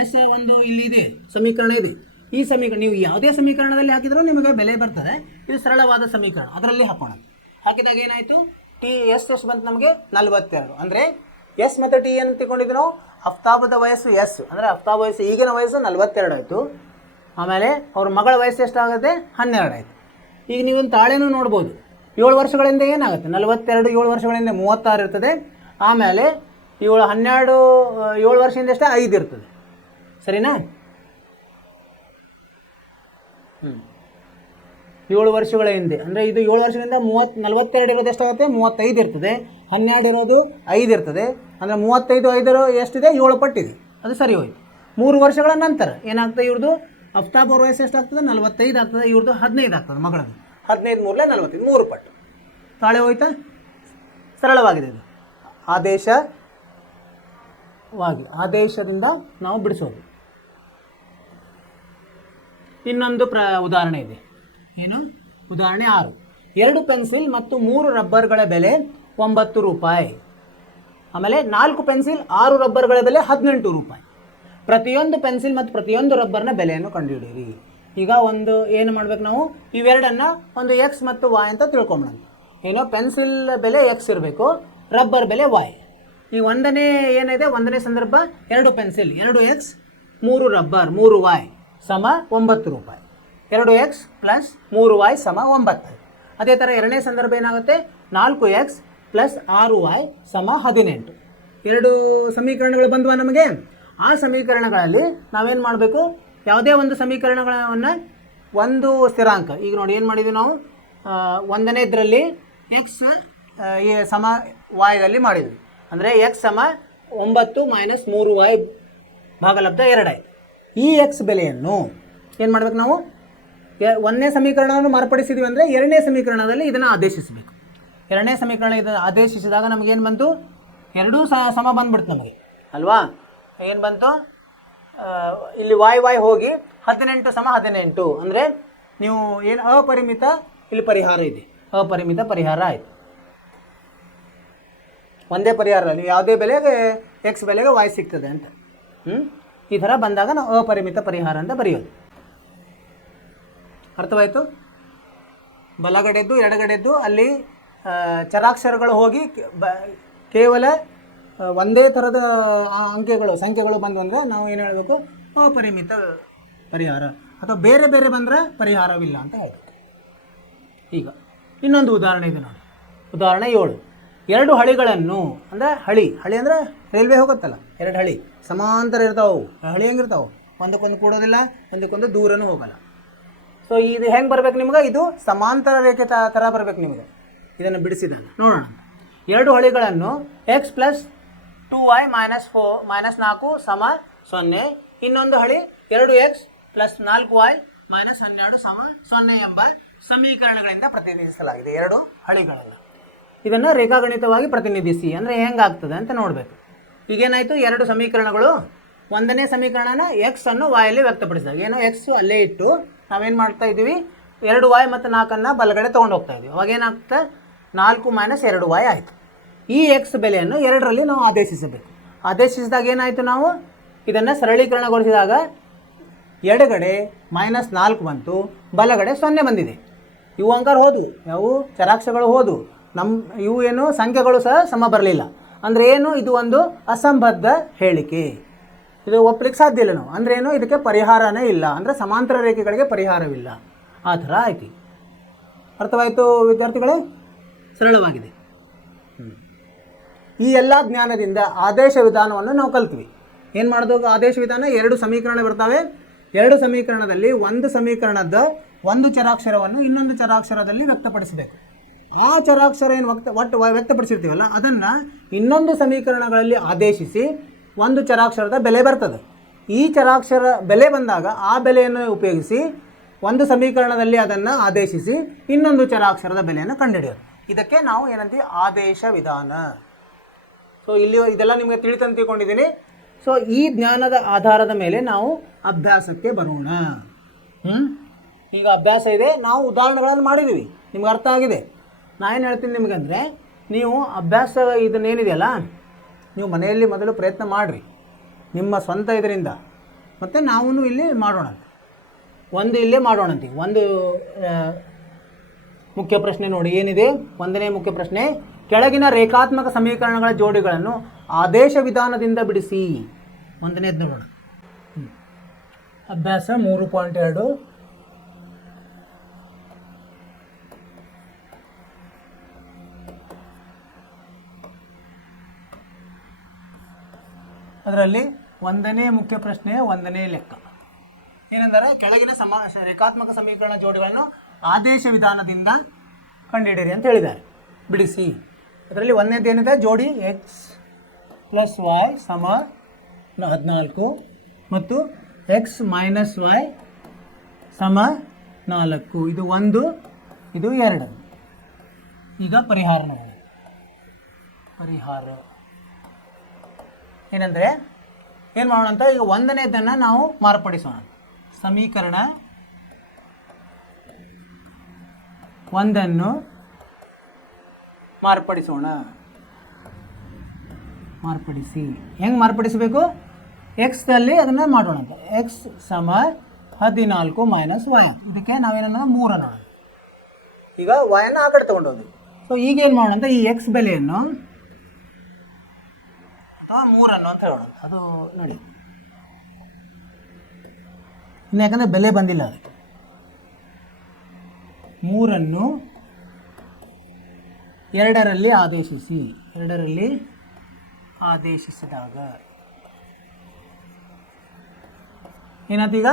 ಎಸ್ ಒಂದು ಇಲ್ಲಿ ಇದೆ, ಸಮೀಕರಣ ಇದೆ. ಈ ಸಮೀಕರಣ ನೀವು ಯಾವುದೇ ಸಮೀಕರಣದಲ್ಲಿ ಹಾಕಿದರೂ ನಿಮಗೆ ಬೆಲೆ ಬರ್ತದೆ. ಇದು ಸರಳವಾದ ಸಮೀಕರಣ, ಅದರಲ್ಲಿ ಹಾಕೋಣ. ಹಾಕಿದಾಗ ಏನಾಯಿತು? ಟಿ ಎಷ್ಟು ಬಂತು ನಮಗೆ 42. ಅಂದರೆ ಎಸ್ ಮತ್ತು ಟಿ ಏನು ತಿಳ್ಕೊಂಡಿದ್ವಿ ನಾವು, ಅಫ್ತಾಬದ ವಯಸ್ಸು ಎಸ್, ಅಂದರೆ ಅಫ್ತಾಬ್ ವಯಸ್ಸು ಈಗಿನ ವಯಸ್ಸು 42 ಆಯಿತು. ಆಮೇಲೆ ಅವ್ರ ಮಗಳ ವಯಸ್ಸು ಎಷ್ಟಾಗುತ್ತೆ, 12 ಆಯಿತು. ಈಗ ನೀವೊಂದು ತಾಳೆನೂ ನೋಡ್ಬೋದು, 7 ವರ್ಷಗಳಿಂದ ಏನಾಗುತ್ತೆ, 42, 7 ವರ್ಷಗಳಿಂದ 36 ಇರ್ತದೆ. ಆಮೇಲೆ 7 ವರ್ಷದಿಂದ ಎಷ್ಟೇ 5 ಇರ್ತದೆ, ಸರಿನಾ? 7 ವರ್ಷಗಳ ಹಿಂದೆ, ಅಂದರೆ ಇದು 7 ವರ್ಷದಿಂದ 42 ಇರೋದು ಎಷ್ಟಾಗುತ್ತೆ, 35 ಇರ್ತದೆ. 12 ಇರೋದು 5 ಇರ್ತದೆ, ಅಂದರೆ 35 5 ಎಷ್ಟಿದೆ, 7 ಪಟ್ಟಿದೆ, ಅದು ಸರಿ ಹೋಯ್ತು. 3 ವರ್ಷಗಳ ನಂತರ ಏನಾಗ್ತದೆ, ಇವ್ರದ್ದು ಅಫ್ತಾಬ್ ಅವ್ರ ವಯಸ್ಸು ಎಷ್ಟಾಗ್ತದೆ, 45 ಆಗ್ತದೆ. ಇವ್ರದ್ದು 15 ಆಗ್ತದೆ, ಮಗಳದ್ದು 15 3 45, 3 ಪಟ್ಟು ತಾಳೆ ಹೋಯ್ತಾ. ಸರಳವಾಗಿದೆ ಇದು, ಆದೇಶದಿಂದ ನಾವು ಬಿಡಿಸೋದು. ಇನ್ನೊಂದು ಉದಾಹರಣೆ ಇದೆ, ಏನು ಉದಾಹರಣೆ 6. 2 ಪೆನ್ಸಿಲ್ ಮತ್ತು 3 ರಬ್ಬರ್ಗಳ ಬೆಲೆ 9 ರೂಪಾಯಿ. ಆಮೇಲೆ 4 ಪೆನ್ಸಿಲ್ 6 ರಬ್ಬರ್ಗಳ ಬೆಲೆ 18 ರೂಪಾಯಿ. ಪ್ರತಿಯೊಂದು ಪೆನ್ಸಿಲ್ ಮತ್ತು ಪ್ರತಿಯೊಂದು ರಬ್ಬರ್ನ ಬೆಲೆಯನ್ನು ಕಂಡುಹಿಡಿಯಿರಿ. ಈಗ ಒಂದು ಏನು ಮಾಡ್ಬೇಕು ನಾವು, ಇವೆರಡನ್ನು ಒಂದು ಎಕ್ಸ್ ಮತ್ತು ವಾಯ್ ಅಂತ ತಿಳ್ಕೊಂಬೋಣ. ಏನೋ ಪೆನ್ಸಿಲ್ ಬೆಲೆ ಎಕ್ಸ್ ಇರಬೇಕು, ರಬ್ಬರ್ ಬೆಲೆ ವಾಯ್. ಈಗ ಒಂದನೇ ಏನಿದೆ, ಒಂದನೇ ಸಂದರ್ಭ 2 ಪೆನ್ಸಿಲ್ 2 ಎಕ್ಸ್ 3 ರಬ್ಬರ್ 3 ವಾಯ್ ಸಮ 9 ರೂಪಾಯಿ. 2 ಎಕ್ಸ್ ಪ್ಲಸ್ 3 ವಾಯ್ ಸಮ 9. ಅದೇ ಥರ ಎರಡನೇ ಸಂದರ್ಭ ಏನಾಗುತ್ತೆ, 4 ಎಕ್ಸ್ ಪ್ಲಸ್ 6 ವಾಯ್ ಸಮ 18. 2 ಸಮೀಕರಣಗಳು ಬಂದ್ವಾ ನಮಗೆ. ಆ ಸಮೀಕರಣಗಳಲ್ಲಿ ನಾವೇನು ಮಾಡಬೇಕು, ಯಾವುದೇ ಒಂದು ಸಮೀಕರಣಗಳನ್ನು ಒಂದು ಸ್ಥಿರಾಂಕ, ಈಗ ನೋಡಿ ಏನು ಮಾಡಿದ್ವಿ ನಾವು, ಒಂದನೇ ಇದರಲ್ಲಿ ಎಕ್ಸ್ ಸಮ ವಾಯ್ದಲ್ಲಿ ಮಾಡಿದ್ವಿ. ಅಂದರೆ ಎಕ್ಸ್ ಸಮ 9 ಮೈನಸ್ 3 ವಾಯ್ ಭಾಗಲಬ್ಧ 2 ಆಯಿತು. ಈ ಎಕ್ಸ್ ಬೆಲೆಯನ್ನು ಏನು ಮಾಡ್ಬೇಕು ನಾವು, ಒಂದನೇ ಸಮೀಕರಣವನ್ನು ಮಾರ್ಪಡಿಸಿದ್ವಿ ಅಂದರೆ ಎರಡನೇ ಸಮೀಕರಣದಲ್ಲಿ ಇದನ್ನು ಆದೇಶಿಸಬೇಕು. ಎರಡನೇ ಸಮೀಕರಣ ಇದನ್ನು ಆದೇಶಿಸಿದಾಗ ನಮಗೇನು ಬಂತು, ಎರಡೂ ಸಮ ಬಂದ್ಬಿಡ್ತು ನಮಗೆ ಅಲ್ವಾ. ಏನು ಬಂತು, ಇಲ್ಲಿ ವಾಯ್ ಹೋಗಿ 18 ಸಮ 18. ಅಂದರೆ ನೀವು ಏನು ಅಪರಿಮಿತ, ಇಲ್ಲಿ ಪರಿಹಾರ ಇದೆ, ಅಪರಿಮಿತ ಪರಿಹಾರ ಆಯಿತು. ಒಂದೇ ಪರಿಹಾರ, ನೀವು ಯಾವುದೇ ಬೆಲೆಗೆ ಎಕ್ಸ್ ಬೆಲೆಗೆ ವಾಯ್ ಸಿಗ್ತದೆ ಅಂತ. ಈ ಥರ ಬಂದಾಗ ನಾವು ಅಪರಿಮಿತ ಪರಿಹಾರ ಅಂತ ಬರೆಯೋದು. ಅರ್ಥವಾಯಿತು. ಬಲಗಡೆದ್ದು ಎಡಗಡೆದ್ದು ಅಲ್ಲಿ ಚರಾಕ್ಷರಗಳು ಹೋಗಿ ಕೇವಲ ಒಂದೇ ಥರದ ಸಂಖ್ಯೆಗಳು ಬಂದು ಅಂದರೆ ನಾವು ಏನು ಹೇಳಬೇಕು, ಅಪರಿಮಿತ ಪರಿಹಾರ. ಅಥವಾ ಬೇರೆ ಬೇರೆ ಬಂದರೆ ಪರಿಹಾರವಿಲ್ಲ ಅಂತ ಹೇಳ್ಬೇಕು. ಈಗ ಇನ್ನೊಂದು ಉದಾಹರಣೆ ಇದೆ ನೋಡಿ, ಉದಾಹರಣೆ 7. 2 ಹಳಿಗಳನ್ನು, ಅಂದರೆ ಹಳಿ ಅಂದರೆ ರೈಲ್ವೆ ಹೋಗುತ್ತಲ್ಲ, 2 ಹಳಿ ಸಮಾಂತರ ಇರ್ತಾವೆ. ಹಳಿ ಹೆಂಗಿರ್ತಾವೆ, ಒಂದಕ್ಕೊಂದು ಕೂಡೋದಿಲ್ಲ, ಒಂದಕ್ಕೊಂದು ದೂರನೂ ಹೋಗಲ್ಲ. ಸೊ ಇದು ಹೆಂಗೆ ಬರ್ಬೇಕು ನಿಮ್ಗೆ, ಇದು ಸಮಾಂತರ ರೇಖೆ ಥರ ಬರ್ಬೇಕು ನಿಮಗೆ. ಇದನ್ನು ಬಿಡಿಸಿದಾಗ ನೋಡೋಣ. 2 ಹಳಿಗಳನ್ನು ಎಕ್ಸ್ ಪ್ಲಸ್ 2y ಮೈನಸ್ 4 ಸಮ 0. ಇನ್ನೊಂದು ಹಳಿ 2x ಪ್ಲಸ್ 4y ಮೈನಸ್ 12 ಸಮ 0 ಎಂಬ ಸಮೀಕರಣಗಳಿಂದ ಪ್ರತಿನಿಧಿಸಲಾಗಿದೆ. 2 ಹಳಿಗಳನ್ನು ಇದನ್ನು ರೇಖಾಗಣಿತವಾಗಿ ಪ್ರತಿನಿಧಿಸಿ ಅಂದರೆ ಹೆಂಗಾಗ್ತದೆ ಅಂತ ನೋಡಬೇಕು. ಈಗೇನಾಯಿತು, 2 ಸಮೀಕರಣಗಳು, ಒಂದನೇ ಸಮೀಕರಣನ ಎಕ್ಸ್ ಅನ್ನು ವಾಯಲ್ಲಿ ವ್ಯಕ್ತಪಡಿಸಿದಾಗ ಏನೋ ಎಕ್ಸ್ ಅಲ್ಲೇ ಇಟ್ಟು ನಾವೇನು ಮಾಡ್ತಾ ಇದ್ದೀವಿ, 2y ಮತ್ತು 4 ಬಲಗಡೆ ತೊಗೊಂಡು ಹೋಗ್ತಾ ಇದ್ದೀವಿ. ಅವಾಗ ಏನಾಗ್ತದೆ, 4 ಮೈನಸ್ 2y ಆಯಿತು. ಈ ಎಕ್ಸ್ ಬೆಲೆಯನ್ನು 2ರಲ್ಲಿ ನಾವು ಆದೇಶಿಸಬೇಕು. ಆದೇಶಿಸಿದಾಗ ಏನಾಯಿತು, ನಾವು ಇದನ್ನು ಸರಳೀಕರಣಗೊಳಿಸಿದಾಗ ಎಡಗಡೆ -4 ಬಂತು, ಬಲಗಡೆ 0 ಬಂದಿದೆ. ಇವು ಅಂಕರ್ ಹೋದವು, ಯಾವು ಚರಾಕ್ಷಗಳು ಹೋದವು. ಇವು ಏನು ಸಂಖ್ಯೆಗಳು ಸಹ ಸಮ ಬರಲಿಲ್ಲ. ಅಂದರೆ ಏನು, ಇದು ಒಂದು ಅಸಂಬದ್ಧ ಹೇಳಿಕೆ, ಇದು ಒಪ್ಪಲಿಕ್ಕೆ ಸಾಧ್ಯ ಇಲ್ಲ ನಾವು. ಅಂದರೆ ಏನು, ಇದಕ್ಕೆ ಪರಿಹಾರನೇ ಇಲ್ಲ, ಅಂದರೆ ಸಮಾಂತರ ರೇಖೆಗಳಿಗೆ ಪರಿಹಾರವಿಲ್ಲ. ಆ ಥರ ಆಯ್ತು. ಅರ್ಥವಾಯಿತು ವಿದ್ಯಾರ್ಥಿಗಳೇ, ಸರಳವಾಗಿದೆ. ಈ ಎಲ್ಲ ಜ್ಞಾನದಿಂದ ಆದೇಶ ವಿಧಾನವನ್ನು ನಾವು ಕಲ್ತ್ವಿ. ಏನು ಮಾಡೋದು, ಆದೇಶ ವಿಧಾನ 2 ಸಮೀಕರಣ ಬರ್ತವೆ. 2 ಸಮೀಕರಣದಲ್ಲಿ ಒಂದು ಸಮೀಕರಣದ ಒಂದು ಚರಾಕ್ಷರವನ್ನು ಇನ್ನೊಂದು ಚರಾಕ್ಷರದಲ್ಲಿ ವ್ಯಕ್ತಪಡಿಸಬೇಕು. ಆ ಚರಾಕ್ಷರ ಏನು ವ್ಯಕ್ತಪಡಿಸಿರ್ತೀವಲ್ಲ ಅದನ್ನು ಇನ್ನೊಂದು ಸಮೀಕರಣಗಳಲ್ಲಿ ಆದೇಶಿಸಿ ಒಂದು ಚರಾಕ್ಷರದ ಬೆಲೆ ಬರ್ತದೆ. ಈ ಚರಾಕ್ಷರ ಬೆಲೆ ಬಂದಾಗ ಆ ಬೆಲೆಯನ್ನು ಉಪಯೋಗಿಸಿ ಒಂದು ಸಮೀಕರಣದಲ್ಲಿ ಅದನ್ನು ಆದೇಶಿಸಿ ಇನ್ನೊಂದು ಚರಾಕ್ಷರದ ಬೆಲೆಯನ್ನು ಕಂಡುಹಿಡಿಯೋದು. ಇದಕ್ಕೆ ನಾವು ಏನಂತೀವಿ, ಆದೇಶ ವಿಧಾನ. ಸೊ ಇಲ್ಲಿ ಇದೆಲ್ಲ ನಿಮಗೆ ತಿಳಿತಂತ ತಿಳ್ಕೊಂಡಿದ್ದೀನಿ. ಸೊ ಈ ಜ್ಞಾನದ ಆಧಾರದ ಮೇಲೆ ನಾವು ಅಭ್ಯಾಸಕ್ಕೆ ಬರೋಣ. ಈಗ ಅಭ್ಯಾಸ ಇದೆ, ನಾವು ಉದಾಹರಣೆಗಳನ್ನು ಮಾಡಿದ್ದೀವಿ, ನಿಮ್ಗೆ ಅರ್ಥ ಆಗಿದೆ. ನಾನೇನು ಹೇಳ್ತೀನಿ ನಿಮಗಂದರೆ, ನೀವು ಅಭ್ಯಾಸ ಇದನ್ನೇನಿದೆಯಲ್ಲ, ನೀವು ಮನೆಯಲ್ಲಿ ಮೊದಲು ಪ್ರಯತ್ನ ಮಾಡಿರಿ ನಿಮ್ಮ ಸ್ವಂತ ಇದರಿಂದ. ಮತ್ತು ನಾವು ಇಲ್ಲಿ ಮಾಡೋಣ, ಇಲ್ಲೇ ಮಾಡೋಣಂತೀವಿ. ಒಂದು ಮುಖ್ಯ ಪ್ರಶ್ನೆ ನೋಡಿ ಏನಿದೆ. ಒಂದನೇ ಮುಖ್ಯ ಪ್ರಶ್ನೆ, ಕೆಳಗಿನ ರೇಖಾತ್ಮಕ ಸಮೀಕರಣಗಳ ಜೋಡಿಗಳನ್ನು ಆದೇಶ ವಿಧಾನದಿಂದ ಬಿಡಿಸಿ. ಒಂದನೇದು ನೋಡೋಣ. ಅಭ್ಯಾಸ 3.2. ಅದರಲ್ಲಿ ಒಂದನೇ ಮುಖ್ಯ ಪ್ರಶ್ನೆ, ಒಂದನೇ ಲೆಕ್ಕ ಏನೆಂದರೆ ಕೆಳಗಿನ ರೇಖಾತ್ಮಕ ಸಮೀಕರಣ ಜೋಡಿಗಳನ್ನು ಆದೇಶ ವಿಧಾನದಿಂದ ಕಂಡುಹಿಡಿಯಿರಿ ಅಂತ ಹೇಳಿದ್ದಾರೆ, ಬಿಡಿಸಿ. ಅದರಲ್ಲಿ ಒಂದನೇದು ಏನಿದೆ, ಜೋಡಿ ಎಕ್ಸ್ ಪ್ಲಸ್ ವೈ ಸಮ 14 ಮತ್ತು ಎಕ್ಸ್ ಮೈನಸ್ ವೈ ಸಮ 4. ಇದು 1, ಇದು 2. ಈಗ ಪರಿಹಾರ ನೋಡಿ. ಪರಿಹಾರ ಏನಂದರೆ ಏನು ಮಾಡೋಣ ಅಂತ, ಈಗ ಒಂದನೇದನ್ನು ನಾವು ಮಾರ್ಪಡಿಸೋಣ. ಸಮೀಕರಣ ಒಂದನ್ನು ಮಾರ್ಪಡಿಸೋಣ. ಮಾರ್ಪಡಿಸಿ ಹೆಂಗೆ ಮಾರ್ಪಡಿಸಬೇಕು, ಎಕ್ಸ್ದಲ್ಲಿ ಅದನ್ನು ಮಾಡೋಣ ಅಂತ. ಎಕ್ಸ್ ಸಮ 14 ಮೈನಸ್ ವೈ. ಇದಕ್ಕೆ ನಾವೇನನ್ನ 3 ಅನ್ನೋಣ. ಈಗ ವೈಯನ್ನು ಆ ಕಡೆ ತೊಗೊಂಡೋದು. ಸೊ ಈಗೇನು ಮಾಡೋಣ ಅಂತ, ಈ ಎಕ್ಸ್ ಬೆಲೆಯನ್ನು ಅಥವಾ 3 ಅಂತ ಹೇಳೋಣ. ಅದು ನೋಡಿ, ಇನ್ನು ಯಾಕಂದರೆ ಬೆಲೆ ಬಂದಿಲ್ಲ ಅದಕ್ಕೆ. 3 2ರಲ್ಲಿ ಆದೇಶಿಸಿ. 2ರಲ್ಲಿ ಆದೇಶಿಸಿದಾಗ ಏನಾಯ್ತು, ಈಗ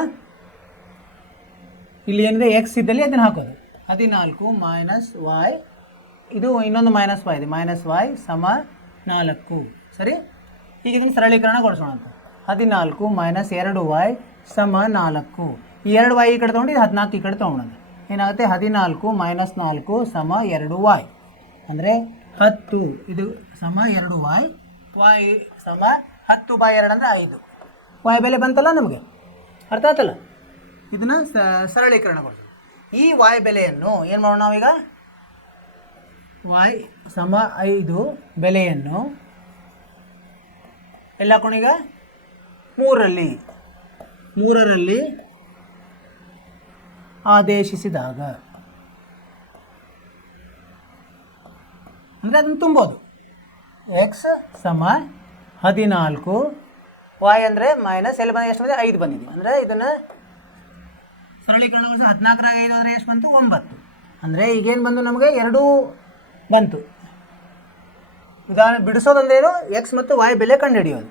ಇಲ್ಲಿ ಏನಿದೆ ಎಕ್ಸ್ ಇದ್ದಲ್ಲಿ ಅದನ್ನು ಹಾಕೋದು. 14 ಮೈನಸ್ ವೈ, ಇದು ಇನ್ನೊಂದು ಮೈನಸ್ ವೈ ಇದೆ, ಮೈನಸ್ ವೈ ಸಮ 4. ಸರಿ, ಈಗ ಇದನ್ನು ಸರಳೀಕರಣಗೊಳಿಸೋಣ ಅಂತ. 14 ಮೈನಸ್ 2y ಸಮ 4. ಈ 2y ಈ ಕಡೆ ತೊಗೊಂಡು ಇದು 14 ಈ ಕಡೆ ತೊಗೊಂಡು ಏನಾಗುತ್ತೆ, 14 ಮೈನಸ್ 4 ಸಮ 2y ಅಂದರೆ 10. ಇದು ಸಮ 2y. y ಸಮ 10/2 ಅಂದರೆ 5. y ಬೆಲೆ ಬಂತಲ್ಲ ನಮಗೆ, ಅರ್ಥ ಆಯ್ತಲ್ಲ. ಇದನ್ನು ಸರಳೀಕರಣಗೊಳಿಸೋಣ. ಈ y ಬೆಲೆಯನ್ನು ಏನು ಮಾಡೋಣ ನಾವೀಗ, y ಸಮ 5 ಬೆಲೆಯನ್ನು ಎಲ್ಲ ಹಾಕೋಣೀಗ 3ರಲ್ಲಿ ಆದೇಶಿಸಿದಾಗ ಅಂದರೆ ಅದನ್ನು ತುಂಬೋದು. ಎಕ್ಸ್ ಸಮ 14, ವೈ ಅಂದರೆ ಮೈನಸ್ ಎಲ್ಲಿ ಬಂದ, ಎಷ್ಟು ಬಂದಿದೆ, 5 ಬಂದಿದೆ. ಅಂದರೆ ಇದನ್ನು ಸರಳೀಕರಣಗೊಳಿಸಿ 14 5 ಅಂದರೆ ಎಷ್ಟು ಬಂತು, 9. ಅಂದರೆ ಈಗೇನು ಬಂದು ನಮಗೆ 2 ಬಂತು. ಉದಾಹರಣೆ ಬಿಡಿಸೋದಂದ್ರೆ ಏನು, ಎಕ್ಸ್ ಮತ್ತು ವೈ ಬೆಲೆ ಕಂಡುಹಿಡಿಯೋದು.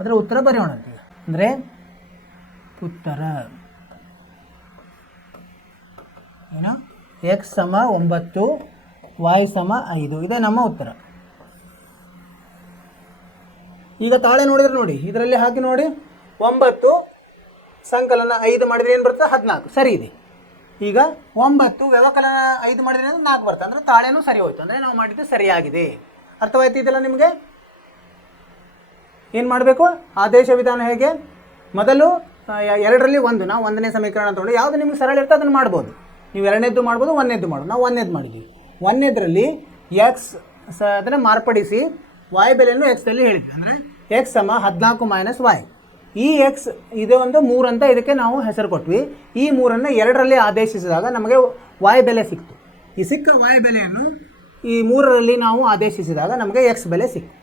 ಅದರ ಉತ್ತರ ಬರೆಯೋಣ ಅಂತೀವಿ. ಅಂದರೆ ಉತ್ತರ ಏನು, ಎಕ್ಸ್ ಸಮ 9, ವೈ ಸಮ 5. ಇದು ನಮ್ಮ ಉತ್ತರ. ಈಗ ತಾಳೆ ನೋಡಿದ್ರೆ ನೋಡಿ, ಇದರಲ್ಲಿ ಹಾಕಿ ನೋಡಿ, 9 ಸಂಕಲನ 5 ಮಾಡಿದರೆ ಏನು ಬರುತ್ತೆ, 14. ಸರಿ ಇದೆ. ಈಗ 9 ವ್ಯವಕಲನ 5 ಮಾಡಿದ್ರೆ 4 ಬರುತ್ತೆ. ಅಂದರೆ ತಾಳೆನೂ ಸರಿ ಹೋಯ್ತು, ಅಂದರೆ ನಾವು ಮಾಡಿದ್ದು ಸರಿಯಾಗಿದೆ. ಅರ್ಥವಾಯ್ತು ಇದೆಲ್ಲ ನಿಮಗೆ. ಏನು ಮಾಡಬೇಕು, ಆದೇಶ ವಿಧಾನ ಹೇಗೆ, ಮೊದಲು 2ರಲ್ಲಿ 1 ನಾವು 1ನೇ ಸಮೀಕರಣ ತೊಗೊಂಡು ಯಾವುದು ನಿಮಗೆ ಸರಳ ಇರ್ತದೆ ಅದನ್ನು ಮಾಡ್ಬೋದು. ನೀವು 2ನೇದ್ದು ಮಾಡ್ಬೋದು, 1ನೇದ್ದು ಮಾಡ್ಬೋದು. ನಾವು 1ನೇದ್ದು ಮಾಡಿದ್ದೀವಿ. 1ನೇದರಲ್ಲಿ ಎಕ್ಸ್ ಅದನ್ನು ಮಾರ್ಪಡಿಸಿ ವೈ ಬೆಲೆಯನ್ನು ಎಕ್ಸಲ್ಲಿ ಹೇಳಿದ್ವಿ. ಅಂದರೆ ಎಕ್ಸ್ ಸಮ 14 ಮೈನಸ್ ವೈ. ಈ ಎಕ್ಸ್ ಇದು ಒಂದು 3 ಅಂತ ಇದಕ್ಕೆ ನಾವು ಹೆಸರು ಕೊಟ್ವಿ. ಈ 3ಅನ್ನು 2ರಲ್ಲಿ ಆದೇಶಿಸಿದಾಗ ನಮಗೆ ವೈ ಬೆಲೆ ಸಿಕ್ತು. ಈ ಸಿಕ್ಕ ವೈ ಬೆಲೆಯನ್ನು ಈ 3ರಲ್ಲಿ ನಾವು ಆದೇಶಿಸಿದಾಗ ನಮಗೆ ಎಕ್ಸ್ ಬೆಲೆ ಸಿಕ್ತು.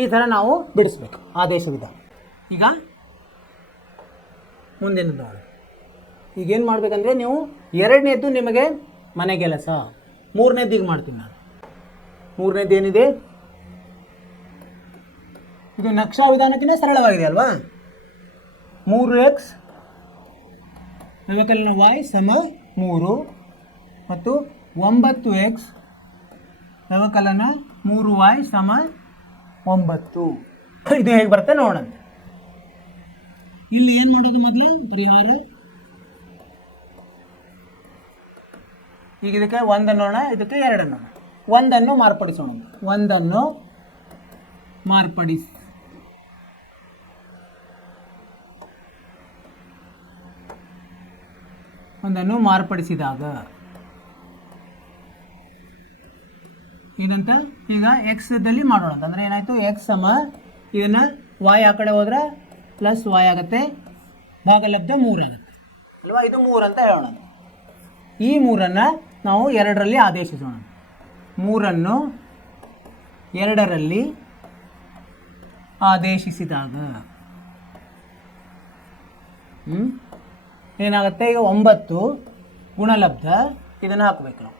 ಈ ಥರ ನಾವು ಬಿಡಿಸ್ಬೇಕು ಆದೇಶ ವಿಧಾನ. ಈಗ ಮುಂದಿನ ನೋಡೋಣ. ಈಗೇನು ಮಾಡಬೇಕಂದ್ರೆ, ನೀವು 2ನೇದ್ದು ನಿಮಗೆ ಮನೆ ಕೆಲಸ, 3ನೇದ್ದು ಈಗ ಮಾಡ್ತೀನಿ ನಾನು. 3ನೇದ್ದು ಏನಿದೆ, ಇದು ನಕ್ಷಾ ವಿಧಾನಕ್ಕಿಂತ ಸರಳವಾಗಿದೆ ಅಲ್ವಾ. 3x ವ್ಯವಕಲನ y ಸಮ 3 ಮತ್ತು 9x ವ್ಯವಕಲನ 3y ಸಮ 9. ಇದು ಹೇಗೆ ಬರುತ್ತೆ ನೋಡೋಣ. ಇಲ್ಲಿ ಏನು ಮಾಡೋದು, ಮೊದಲು ಪರಿಹಾರ. ಈಗ ಇದಕ್ಕೆ 1 ಅನ್ನೋಣ, ಇದಕ್ಕೆ 2 ಅನ್ನೋಣ. 1ಅನ್ನು ಮಾರ್ಪಡಿಸೋಣ. 1ಅನ್ನು ಮಾರ್ಪಡಿಸಿ. ಒಂದನ್ನು ಮಾರ್ಪಡಿಸಿದಾಗ ಏನಂತ, ಈಗ ಎಕ್ಸ್ದಲ್ಲಿ ಮಾಡೋಣ. ಅಂದರೆ ಏನಾಯಿತು, ಎಕ್ಸ್ ಸಮ ಇದನ್ನು ವಾಯ್ ಆ ಕಡೆ ಹೋದ್ರೆ ಪ್ಲಸ್ ವಾಯ್ ಆಗುತ್ತೆ, ಭಾಗಲಬ್ಧ 3 ಆಗುತ್ತೆ ಅಲ್ವಾ. ಇದು 3 ಅಂತ ಹೇಳೋಣ. ಈ 3ಅನ್ನು ನಾವು 2ರಲ್ಲಿ ಆದೇಶಿಸೋಣ. 3ಅನ್ನು 2ರಲ್ಲಿ ಆದೇಶಿಸಿದಾಗ ಏನಾಗುತ್ತೆ? ಈಗ 9 ಗುಣಲಬ್ಧ ಇದನ್ನು ಹಾಕಬೇಕು ನಾವು.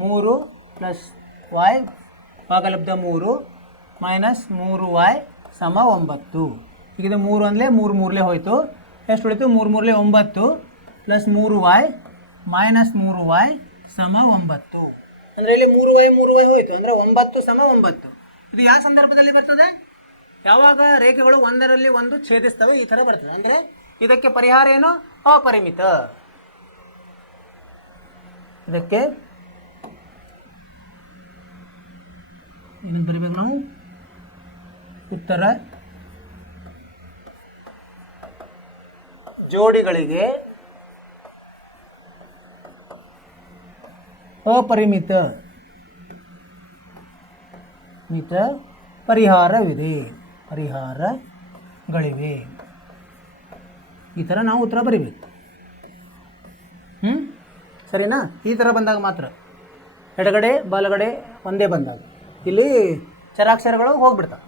3 + y ಭಾಗಲಬ್ಧ 3 - 3y = 9. ಈಗ ಇದು 3 ಅಂದರೆ 3 ಮೂರಲೇ ಹೋಯಿತು. ಎಷ್ಟು ಉಳಿತು? 3 ಮೂರಲೇ 9 + 3y - 3y = 9. ಅಂದರೆ ಇಲ್ಲಿ 3y ಹೋಯಿತು. ಅಂದರೆ 9 = 9. ಇದು ಯಾವ ಸಂದರ್ಭದಲ್ಲಿ ಬರ್ತದೆ? ಯಾವಾಗ ರೇಖೆಗಳು ಒಂದರಲ್ಲಿ ಒಂದು ಛೇದಿಸ್ತವೆ ಈ ಥರ ಬರ್ತದೆ. ಅಂದರೆ ಇದಕ್ಕೆ ಪರಿಹಾರ ಏನು? ಅಪರಿಮಿತ. ಇದಕ್ಕೆ ಏನಂತ ಬರೀಬೇಕು ನಾವು? ಉತ್ತರ ಜೋಡಿಗಳಿಗೆ ಅಪರಿಮಿತ ಪರಿಹಾರವಿದೆ, ಪರಿಹಾರಗಳಿವೆ. ಈ ಥರ ನಾವು ಉತ್ತರ ಬರಿಬೇಕು. ಸರಿನಾ? ಈ ಥರ ಬಂದಾಗ ಮಾತ್ರ, ಎಡಗಡೆ ಬಲಗಡೆ ಒಂದೇ ಬಂದಾಗ ಇಲ್ಲಿ ಚರಾಕ್ಷರಗಳು ಹೋಗ್ಬಿಡ್ತಾವೆ.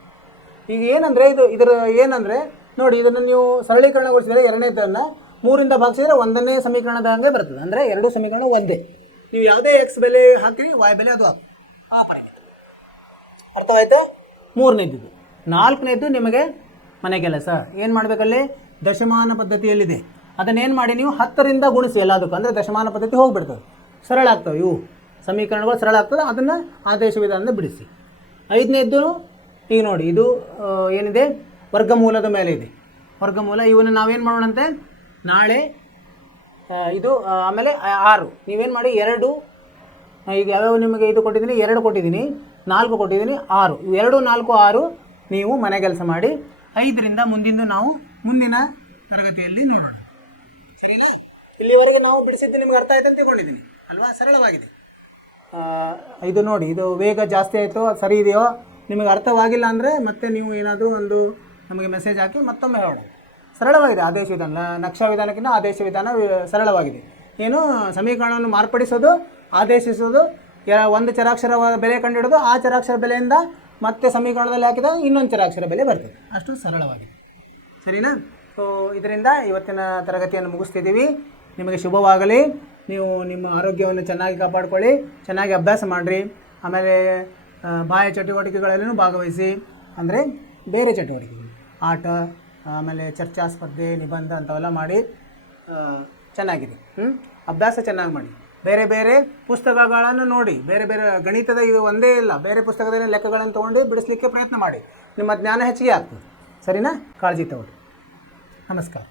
ಈಗ ಏನಂದರೆ ಇದರ ಏನಂದರೆ ನೋಡಿ, ಇದನ್ನು ನೀವು ಸರಳೀಕರಣಗೊಳಿಸಿದರೆ ಎರಡನೇದನ್ನು 3ರಿಂದ ಭಾಗಿಸಿದರೆ 1ನೇ ಸಮೀಕರಣದ ಹಂಗೆ ಬರ್ತದೆ. ಅಂದರೆ 2 ಸಮೀಕರಣ ಒಂದೇ. ನೀವು ಯಾವುದೇ ಎಕ್ಸ್ ಬೆಲೆ ಹಾಕಿ y ಬೆಲೆ ಅದು ಹಾಕಿ. ಅರ್ಥವಾಯ್ತಾ? 3ನೇದು. 4ನೇದು ನಿಮಗೆ ಮನೆ ಕೆಲಸ. ಏನು ಮಾಡಬೇಕಲ್ಲಿ? ದಶಮಾನ ಪದ್ಧತಿಯಲ್ಲಿದೆ. ಅದನ್ನೇನು ಮಾಡಿ ನೀವು 10ರಿಂದ ಗುಣಿಸಿ ಎಲ್ಲದಕ್ಕೂ. ಅಂದರೆ ದಶಮಾನ ಪದ್ಧತಿ ಹೋಗಿಬಿಡ್ತದೆ, ಸರಳ ಆಗ್ತವೆ ಇವು ಸಮೀಕರಣಗಳು, ಸರಳ ಆಗ್ತದೆ. ಅದನ್ನು ಆದೇಶ ವಿಧಾನದಿಂದ ಬಿಡಿಸಿ. 5ನೇದ್ದು ಈಗ ನೋಡಿ, ಇದು ಏನಿದೆ? ವರ್ಗಮೂಲದ ಮೇಲೆ ಇದೆ. ವರ್ಗಮೂಲ ಇವನ್ನ ನಾವೇನು ಮಾಡೋಣಂತೆ ನಾಳೆ. ಇದು ಆಮೇಲೆ 6 ನೀವೇನು ಮಾಡಿ 2 ಈಗ ಯಾವ್ಯಾವ ನಿಮಗೆ ಇದು ಕೊಟ್ಟಿದ್ದೀನಿ? 2 ಕೊಟ್ಟಿದ್ದೀನಿ, 4 ಕೊಟ್ಟಿದ್ದೀನಿ, 6. ಇವು 2, 4, 6 ನೀವು ಮನೆ ಕೆಲಸ ಮಾಡಿ. 5ರಿಂದ ಮುಂದಿಂದು ನಾವು ಮುಂದಿನ ತರಗತಿಯಲ್ಲಿ ನೋಡೋಣ. ಸರಿನಾ? ಇಲ್ಲಿವರೆಗೆ ನಾವು ಬಿಡಿಸಿದ್ದು ನಿಮ್ಗೆ ಅರ್ಥ ಆಯ್ತು ಅಂತ ತಿಳ್ಕೊಂಡಿದ್ದೀನಿ ಅಲ್ವಾ? ಸರಳವಾಗಿದೆ. ಇದು ನೋಡಿ, ಇದು ವೇಗ ಜಾಸ್ತಿ ಆಯಿತು, ಸರಿ ಇದೆಯೋ? ನಿಮಗೆ ಅರ್ಥವಾಗಿಲ್ಲ ಅಂದರೆ ಮತ್ತೆ ನೀವು ಏನಾದರೂ ಒಂದು ನಮಗೆ ಮೆಸೇಜ್ ಹಾಕಿ ಮತ್ತೊಮ್ಮೆ ಹೇಳೋಣ. ಸರಳವಾಗಿದೆ ಆದೇಶ ವಿಧಾನ. ನಕ್ಷಾ ವಿಧಾನಕ್ಕಿಂತ ಆದೇಶ ವಿಧಾನ ಸರಳವಾಗಿದೆ. ಏನು? ಸಮೀಕರಣವನ್ನು ಮಾರ್ಪಡಿಸೋದು, ಆದೇಶಿಸೋದು, ಒಂದು ಚರಾಕ್ಷರ ಬೆಲೆ ಕಂಡುಹಿಡೋದು, ಆ ಚರಾಕ್ಷರ ಬೆಲೆಯಿಂದ ಮತ್ತೆ ಸಮೀಕರಣದಲ್ಲಿ ಹಾಕಿದಾಗ ಇನ್ನೊಂದು ಚರಾಕ್ಷರ ಬೆಲೆ ಬರ್ತದೆ. ಅಷ್ಟು ಸರಳವಾಗಿದೆ. ಸರಿನಾ? ಸೊ ಇದರಿಂದ ಇವತ್ತಿನ ತರಗತಿಯನ್ನು ಮುಗಿಸ್ತಿದ್ದೀವಿ. ನಿಮಗೆ ಶುಭವಾಗಲಿ. ನೀವು ನಿಮ್ಮ ಆರೋಗ್ಯವನ್ನು ಚೆನ್ನಾಗಿ ಕಾಪಾಡಿಕೊಳ್ಳಿ, ಚೆನ್ನಾಗಿ ಅಭ್ಯಾಸ ಮಾಡಿರಿ. ಆಮೇಲೆ ಬಾಹ್ಯ ಚಟುವಟಿಕೆಗಳಲ್ಲೂ ಭಾಗವಹಿಸಿ. ಅಂದರೆ ಬೇರೆ ಚಟುವಟಿಕೆಗಳು, ಆಟ, ಆಮೇಲೆ ಚರ್ಚಾ ಸ್ಪರ್ಧೆ, ನಿಬಂಧ ಅಂಥವೆಲ್ಲ ಮಾಡಿ ಚೆನ್ನಾಗಿದೆ. ಅಭ್ಯಾಸ ಚೆನ್ನಾಗಿ ಮಾಡಿ. ಬೇರೆ ಬೇರೆ ಪುಸ್ತಕಗಳನ್ನು ನೋಡಿ, ಬೇರೆ ಬೇರೆ ಗಣಿತದ ಇದು ಒಂದೇ ಇಲ್ಲ, ಬೇರೆ ಪುಸ್ತಕದಲ್ಲಿ ಲೆಕ್ಕಗಳನ್ನು ತೊಗೊಂಡು ಬಿಡಿಸಲಿಕ್ಕೆ ಪ್ರಯತ್ನ ಮಾಡಿ. ನಿಮ್ಮ ಜ್ಞಾನ ಹೆಚ್ಚಿಗೆ ಆಗ್ತದೆ. ಸರಿನಾ? ಕಾಳಜಿ ತಗೊಳ್ಳಿ. ನಮಸ್ಕಾರ.